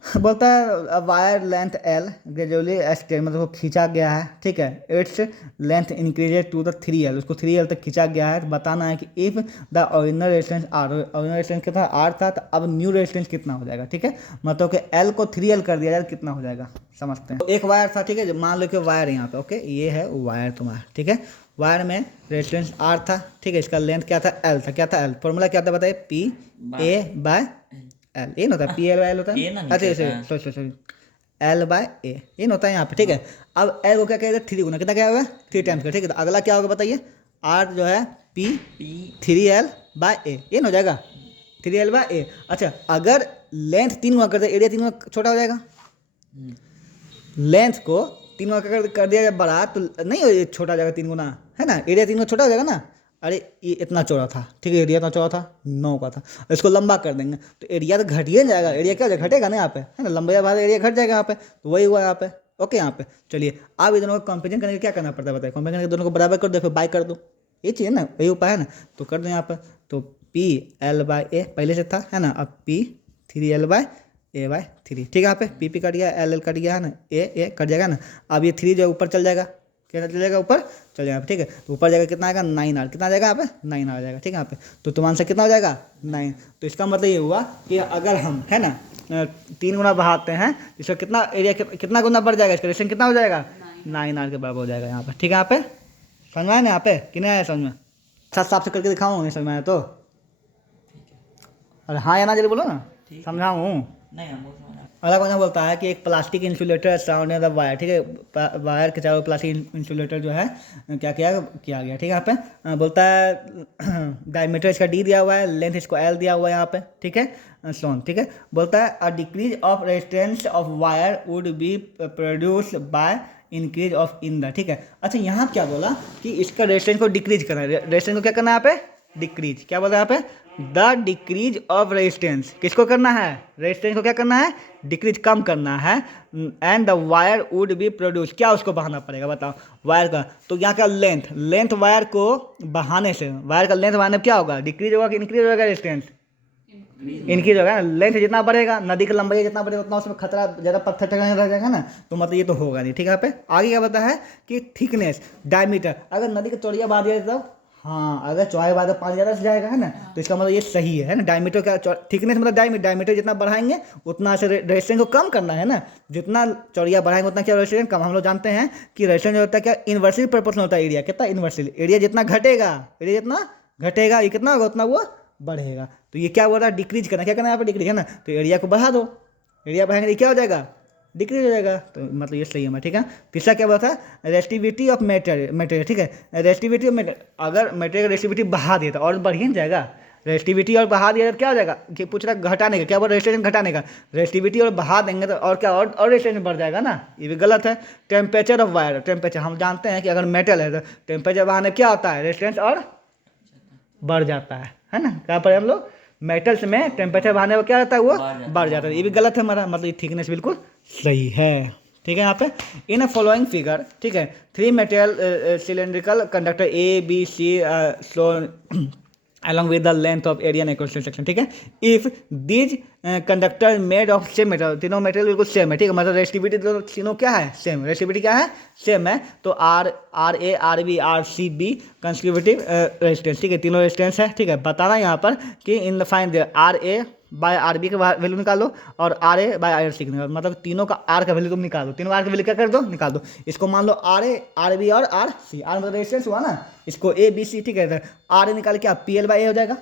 बोलता है wire length L gradually extend, मतलब वो खींचा गया है, ठीक है। Its length increased to the 3L, उसको 3L तक खींचा गया है। बताना है कि if the original resistance R, original resistance कितना आर था, तो अब न्यू रेजिस्टेंस कितना हो जाएगा, ठीक है। मतलब कि एल को 3L कर दिया जाए, कितना हो जाएगा समझते हैं। तो एक वायर था, ठीक है, मान लो कि वायर यहाँ पे, ओके, ये है वायर तुम्हारा, ठीक है। वायर में रेजिस्टेंस आर था, ठीक है, इसका लेंथ क्या था, एल था, क्या था एल, फॉर्मूला क्या था बताइए, PA/L, ये ना होता है, PL/L होता है, अच्छा सॉरी L/A, ये ना होता है यहाँ पे, ठीक है। अब L को क्या कहेगा, 3 गुना, कितना क्या होगा 3 टाइम्स का, ठीक है। तो अगला क्या होगा बताइए, R जो है P 3L/A, ये ना हो जाएगा 3L/A। अच्छा, अगर लेंथ 3 गुना कर दे, एरिया 3 गुना छोटा हो जाएगा। लेंथ को 3 गुना कर दिया जाए बड़ा, तो नहीं हो छोटा हो जाएगा 3 गुना, है ना, एरिया 3 गुना छोटा हो जाएगा ना। अरे ये इतना चौड़ा था, ठीक है, एरिया इतना चौड़ा था 9 का था, इसको लंबा कर देंगे तो एरिया तो घट ही जाएगा, एरिया क्या हो जाएगा, घटेगा ना यहाँ पे, है ना, लंबा बाद एरिया घट जाएगा यहाँ पे। तो वही हुआ यहाँ पे, ओके। यहाँ पे चलिए, अब ये दोनों को कंपेरिजन करने के क्या करना पड़ता है बताइए, कंपेरिजन करके दोनों को बराबर कर दो, फिर बाय कर दो, ये चाहिए ना, वही उपाय है ना। तो कर दो यहाँ पर, तो PL/A पहले से था, है ना, अब P 3L/A/3, ठीक है। यहाँ पे PP कट गया, LL कट गया, है ना, A कट जाएगा ना। अब ये 3 जो ऊपर चल जाएगा, क्या चल जाएगा, ऊपर चल जाएगा, ठीक है। तो ऊपर जाएगा कितना आएगा 9R, कितना आ जाएगा यहाँ पे 9R आ जाएगा, ठीक है यहाँ पे। तो तुम्हारे से कितना हो जाएगा 9। तो इसका मतलब ये हुआ कि अगर हम, है ना, 3 गुना बढ़ाते हैं, इसका कितना एरिया कितना गुना बढ़ जाएगा, इसका रेशन कितना हो जाएगा 9R के बराबर हो जाएगा यहाँ पे, ठीक है। यहाँ पे समझ में आया ना, यहाँ पे कि नहीं आया समझ में, साथ साफ से करके दिखाऊँ, नहीं समझ में आया तो अरे हाँ या ना जल्दी बोलो ना, समझाऊँ। नहीं हम वो समझ अगला क्वेश्चन बोलता है कि एक plastic insulator surrounding the wire, ठीक है, वायर के चारों प्लास्टिक इंसुलेटर जो है क्या किया गया, ठीक है। यहाँ पे बोलता है डायमीटर इसका D दिया हुआ है, लेंथ इसको L दिया हुआ है यहाँ पे, ठीक है, सोन, ठीक है। बोलता है a decrease of resistance of wire would be produce by increase of in the, ठीक है। अच्छा यहाँ क्या बोला कि इसका रेजिस्टेंस को डिक्रीज करना है, रेजिस्टेंस को क्या करना है यहाँ पे डिक्रीज, क्या बोल रहा है यहाँ पे, द डिक्रीज ऑफ रेजिस्टेंस, किसको करना है, रेजिस्टेंस को क्या करना है डिक्रीज, कम करना है। And the wire would be produce, क्या उसको बढ़ाना पड़ेगा बताओ, वायर का। तो यहाँ का लेंथ वायर को बढ़ाने से, वायर का लेंथ बढ़ाने में क्या होगा, डिक्रीज होगा कि इंक्रीज होगा, रेजिस्टेंस इंक्रीज होगा ना। लेंथ जितना बढ़ेगा, नदी की लंबाई जितना बढ़ेगा, उतना उसमें खतरा ज़्यादा पत्थर टकराने लग जाएगा ना। तो मतलब ये तो होगा नहीं, ठीक है। यहाँ पे आगे क्या बता है कि थिकनेस, डायमीटर, अगर नदी का चौड़िया बढ़ा दिया तो, हाँ, अगर चौड़ाई बढ़ा तो पानी ज़्यादा से जाएगा, है ना। तो इसका मतलब ये सही है ना। डायमीटर का थिकनेस मतलब डायमीटर जितना बढ़ाएंगे उतना से रेजिस्टेंस को कम करना है ना। जितना चौड़िया बढ़ाएंगे उतना क्या रेजिस्टेंस कम। हम लोग जानते हैं कि रेजिस्टेंस जो होता है क्या इन्वर्सली प्रोपोर्शनल होता है एरिया, कितना इन्वर्सली, एरिया जितना घटेगा ये कितना होगा उतना वो बढ़ेगा। तो ये क्या बोल रहा है डिक्रीज करना, क्या करना है यहाँ पे डिक्रीज, है ना। तो एरिया को बढ़ा दो, एरिया बढ़ाएंगे तो क्या हो जाएगा डिक्रीज हो जाएगा। तो मतलब ये सही है, ठीक है। तीसरा क्या बोला था रेजिस्टिविटी ऑफ मटेरियल, ठीक है। रेजिस्टिविटी ऑफ मटेरियल, अगर मटेरियल का रेजिस्टिविटी बढ़ा दिया तो और बढ़ ही जाएगा। रेजिस्टिविटी और बढ़ा दिया तो क्या हो जाएगा कि पूछ रहा घटाने का, क्या बोल रेजिस्टेंस घटाने का, रेजिस्टिविटी और बढ़ा देंगे तो और क्या और रेजिस्टेंस बढ़ जाएगा ना, ये भी गलत है। टेम्परेचर ऑफ वायर, टेम्परेचर हम जानते हैं कि अगर मेटल है तो टेम्परेचर बढ़ाने क्या होता है रेजिस्टेंस और बढ़ जाता है ना। कहाँ पर हम लोग मेटल्स में टेम्परेचर बढ़ाने को क्या रहता है, वो बढ़ जाता है। ये भी गलत है हमारा, मतलब ये थिकनेस बिल्कुल सही है। ठीक है, यहाँ पे इन अ फॉलोइंग फिगर, ठीक है, 3 material cylindrical conductor A B C so along with the length of area and cross section, ठीक है। If these conductor made of same material, तीनों मेटेरियल बिल्कुल सेम है, ठीक है, मतलब रेसिस्टिविटी तीनों क्या है, सेम, रेसिस्टिविटी क्या है, सेम है, तो R A R B R C be constitutive resistance, ठीक है, तीनों रेजिस्टेंस है। ठीक है, बताना यहाँ पर कि in find R A by R B का वैल्यू निकालो और R A by R C निकालो, मतलब तीनों का आर का वैल्यू तुम निकालो, तीनों आर का वैल्यू क्या कर दो, निकाल दो। इसको मान लो आर ए आर बी और आर सी, आर मतलब रेजिस्टेंस हुआ ना, इसको ए बी सी, ठीक है, आर ए निकाल के आप पी एल बाई ए हो जाएगा।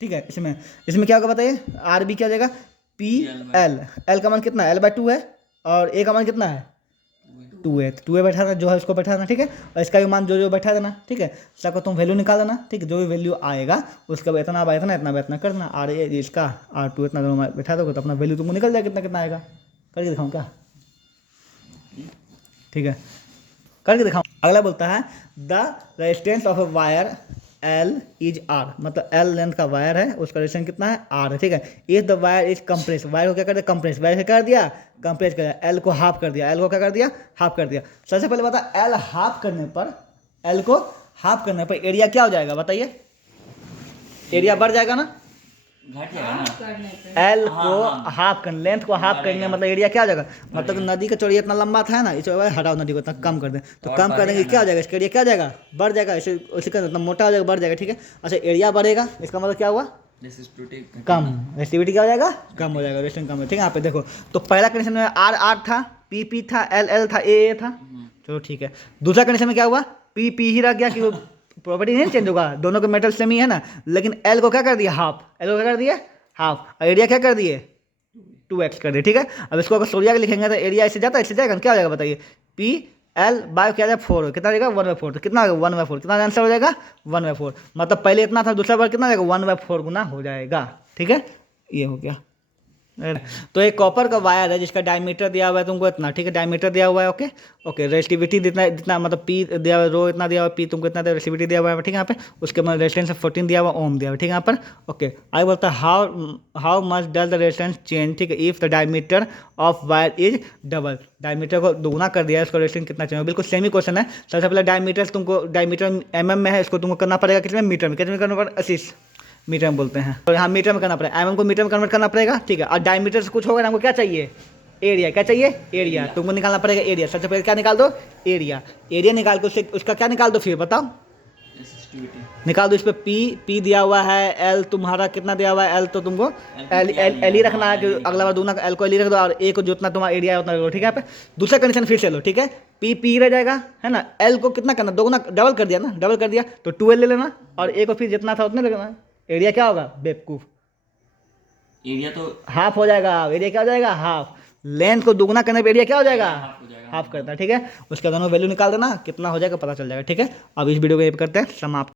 ठीक है, इसमें क्या होगा बताइए, आर बी क्या हो जाएगा, पी एल, एल का मान कितना है, एल बाई 2 है, और ए का मान कितना है, 2a, 2a बैठा देना, जो है उसको बैठा देना, ठीक है, और इसका भी मान जो बैठा देना, ठीक है, सबको तुम वैल्यू निकाल देना, ठीक है, जो भी वैल्यू आएगा उसका इतना बाय इतना, इतना बाय इतना करना, आर ए इसका आर 2 इतना दोनों बैठा दोगे तो अपना वैल्यू तुमको निकल जाएगा, कितना कितना आएगा, करके दिखाऊँ क्या, ठीक है, करके दिखाऊँ। अगला बोलता है the resistance of a wire L is R, मतलब L लेंथ का वायर है, उसका रेजिस्टेंस कितना है, R है, ठीक है। If the wire is compress, wire को क्या कर दिया, कंप्रेस, वायर से कर दिया कंप्रेस कर दिया, L को हाफ कर दिया, L को क्या कर दिया, हाफ कर दिया। सबसे पहले बता, L हाफ करने पर, L को हाफ करने पर एरिया क्या हो जाएगा बताइए, एरिया बढ़ जाएगा ना, घट जाएगा ना, एल को हाफ कर, लेंथ को हाफ करने मतलब एरिया क्या हो जाएगा, मतलब नदी का चौड़ाई इतना लंबा था ना, इस हटाओ नदी को इतना कम कर दें, तो कम कर देंगे क्या हो जाएगा, इसका एरिया क्या हो जाएगा, बढ़ जाएगा, इसे उसी का इतना मोटा हो जाएगा, बढ़ जाएगा, ठीक है। अच्छा, एरिया बढ़ेगा, इसका मतलब क्या हुआ, कम, रेसिस्टिविटी क्या हो जाएगा, कम हो जाएगा, रेजिस्टेंस कम है, ठीक है। यहाँ पे देखो, तो पहला कंडीशन में आर आर था, पी पी था, एल एल था, ए था, चलो ठीक है। दूसरा कंडीशन में क्या हुआ, पी पी ही रह गया, कि प्रॉपर्टी नहीं चेंज होगा, दोनों के मेटल सेम ही है ना, लेकिन एल को क्या कर दिया, हाफ, एल को क्या कर दिया, हाफ, और एरिया क्या कर दिए, 2x कर दिए, ठीक है। अब इसको अगर सोडिया के लिखेंगे तो एरिया इससे जाता है, इससे जाएगा, क्या हो जाएगा बताइए, पी एल बाय क्या जाएगा 4, कितना जाएगा 1/4, तो कितना होगा 1/4, कितना आंसर हो जाएगा 1/4, मतलब पहले इतना था, दूसरा बार कितना जाएगा 1/4 गुना हो जाएगा, ठीक है, ये हो गया। तो एक कॉपर का वायर है जिसका डायमीटर दिया हुआ है तुमको इतना, ठीक है, डायमीटर दिया हुआ है, ओके ओके, रेजिस्टिविटी जितना जितना मतलब पी दिया हुआ है, रो इतना दिया हुआ है, पी तुमको इतना रेजिस्टिविटी दिया हुआ है, ठीक है, यहाँ पे उसके बाद रेजिस्टेंस 14 दिया हुआ, ओम दिया हुआ है, ठीक है, यहाँ पर ओके। आगे बोलता है how much does the resistance change, ठीक है, if the diameter of wire is double, diameter को दोगुना कर दिया है, इसको रेजिस्टेंस कितना चाहिए, बिल्कुल सेम ही क्वेश्चन है। सबसे पहले डायमीटर तुमको, डायमीटर mm में है, इसको तुमको करना पड़ेगा कितने मीटर में, कितने में करना पड़ेगा 80 मीटर में बोलते हैं, तो यहाँ मीटर में करना पड़ेगा, एमएम को मीटर में कन्वर्ट करना पड़ेगा, ठीक है। और डायमीटर से कुछ होगा ना, हमको क्या चाहिए, एरिया, क्या चाहिए, एरिया, तुमको निकालना पड़ेगा एरिया। सबसे पहले क्या निकाल दो, एरिया, एरिया निकाल के उससे उसका क्या निकाल दो, फिर बताओ, निकाल दो। इस पर पी दिया हुआ है, एल तुम्हारा कितना दिया हुआ है, एल तो तुमको एल ही रखना है, कि अगला बार दूना एल को एल ही रख दो, और ए को जितना तुम्हारा एरिया है उतना रख दो, ठीक है। पे दूसरा कंडीशन फिर से लो, ठीक है, पी रह जाएगा, है ना, एल को कितना करना, दोगुना डबल कर दिया ना, डबल कर दिया तो 12 ले लेना, और ए को फिर जितना था उतना लेना, एरिया क्या होगा बेवकूफ, एरिया तो हाफ हो जाएगा, एरिया क्या हो जाएगा, हाफ, लेंथ को दुगना करने पे एरिया क्या हो जाएगा, हाफ करता है, ठीक है। उसका दोनों वैल्यू निकाल देना, कितना हो जाएगा पता चल जाएगा, ठीक है। अब इस वीडियो को ये करते हैं समाप्त।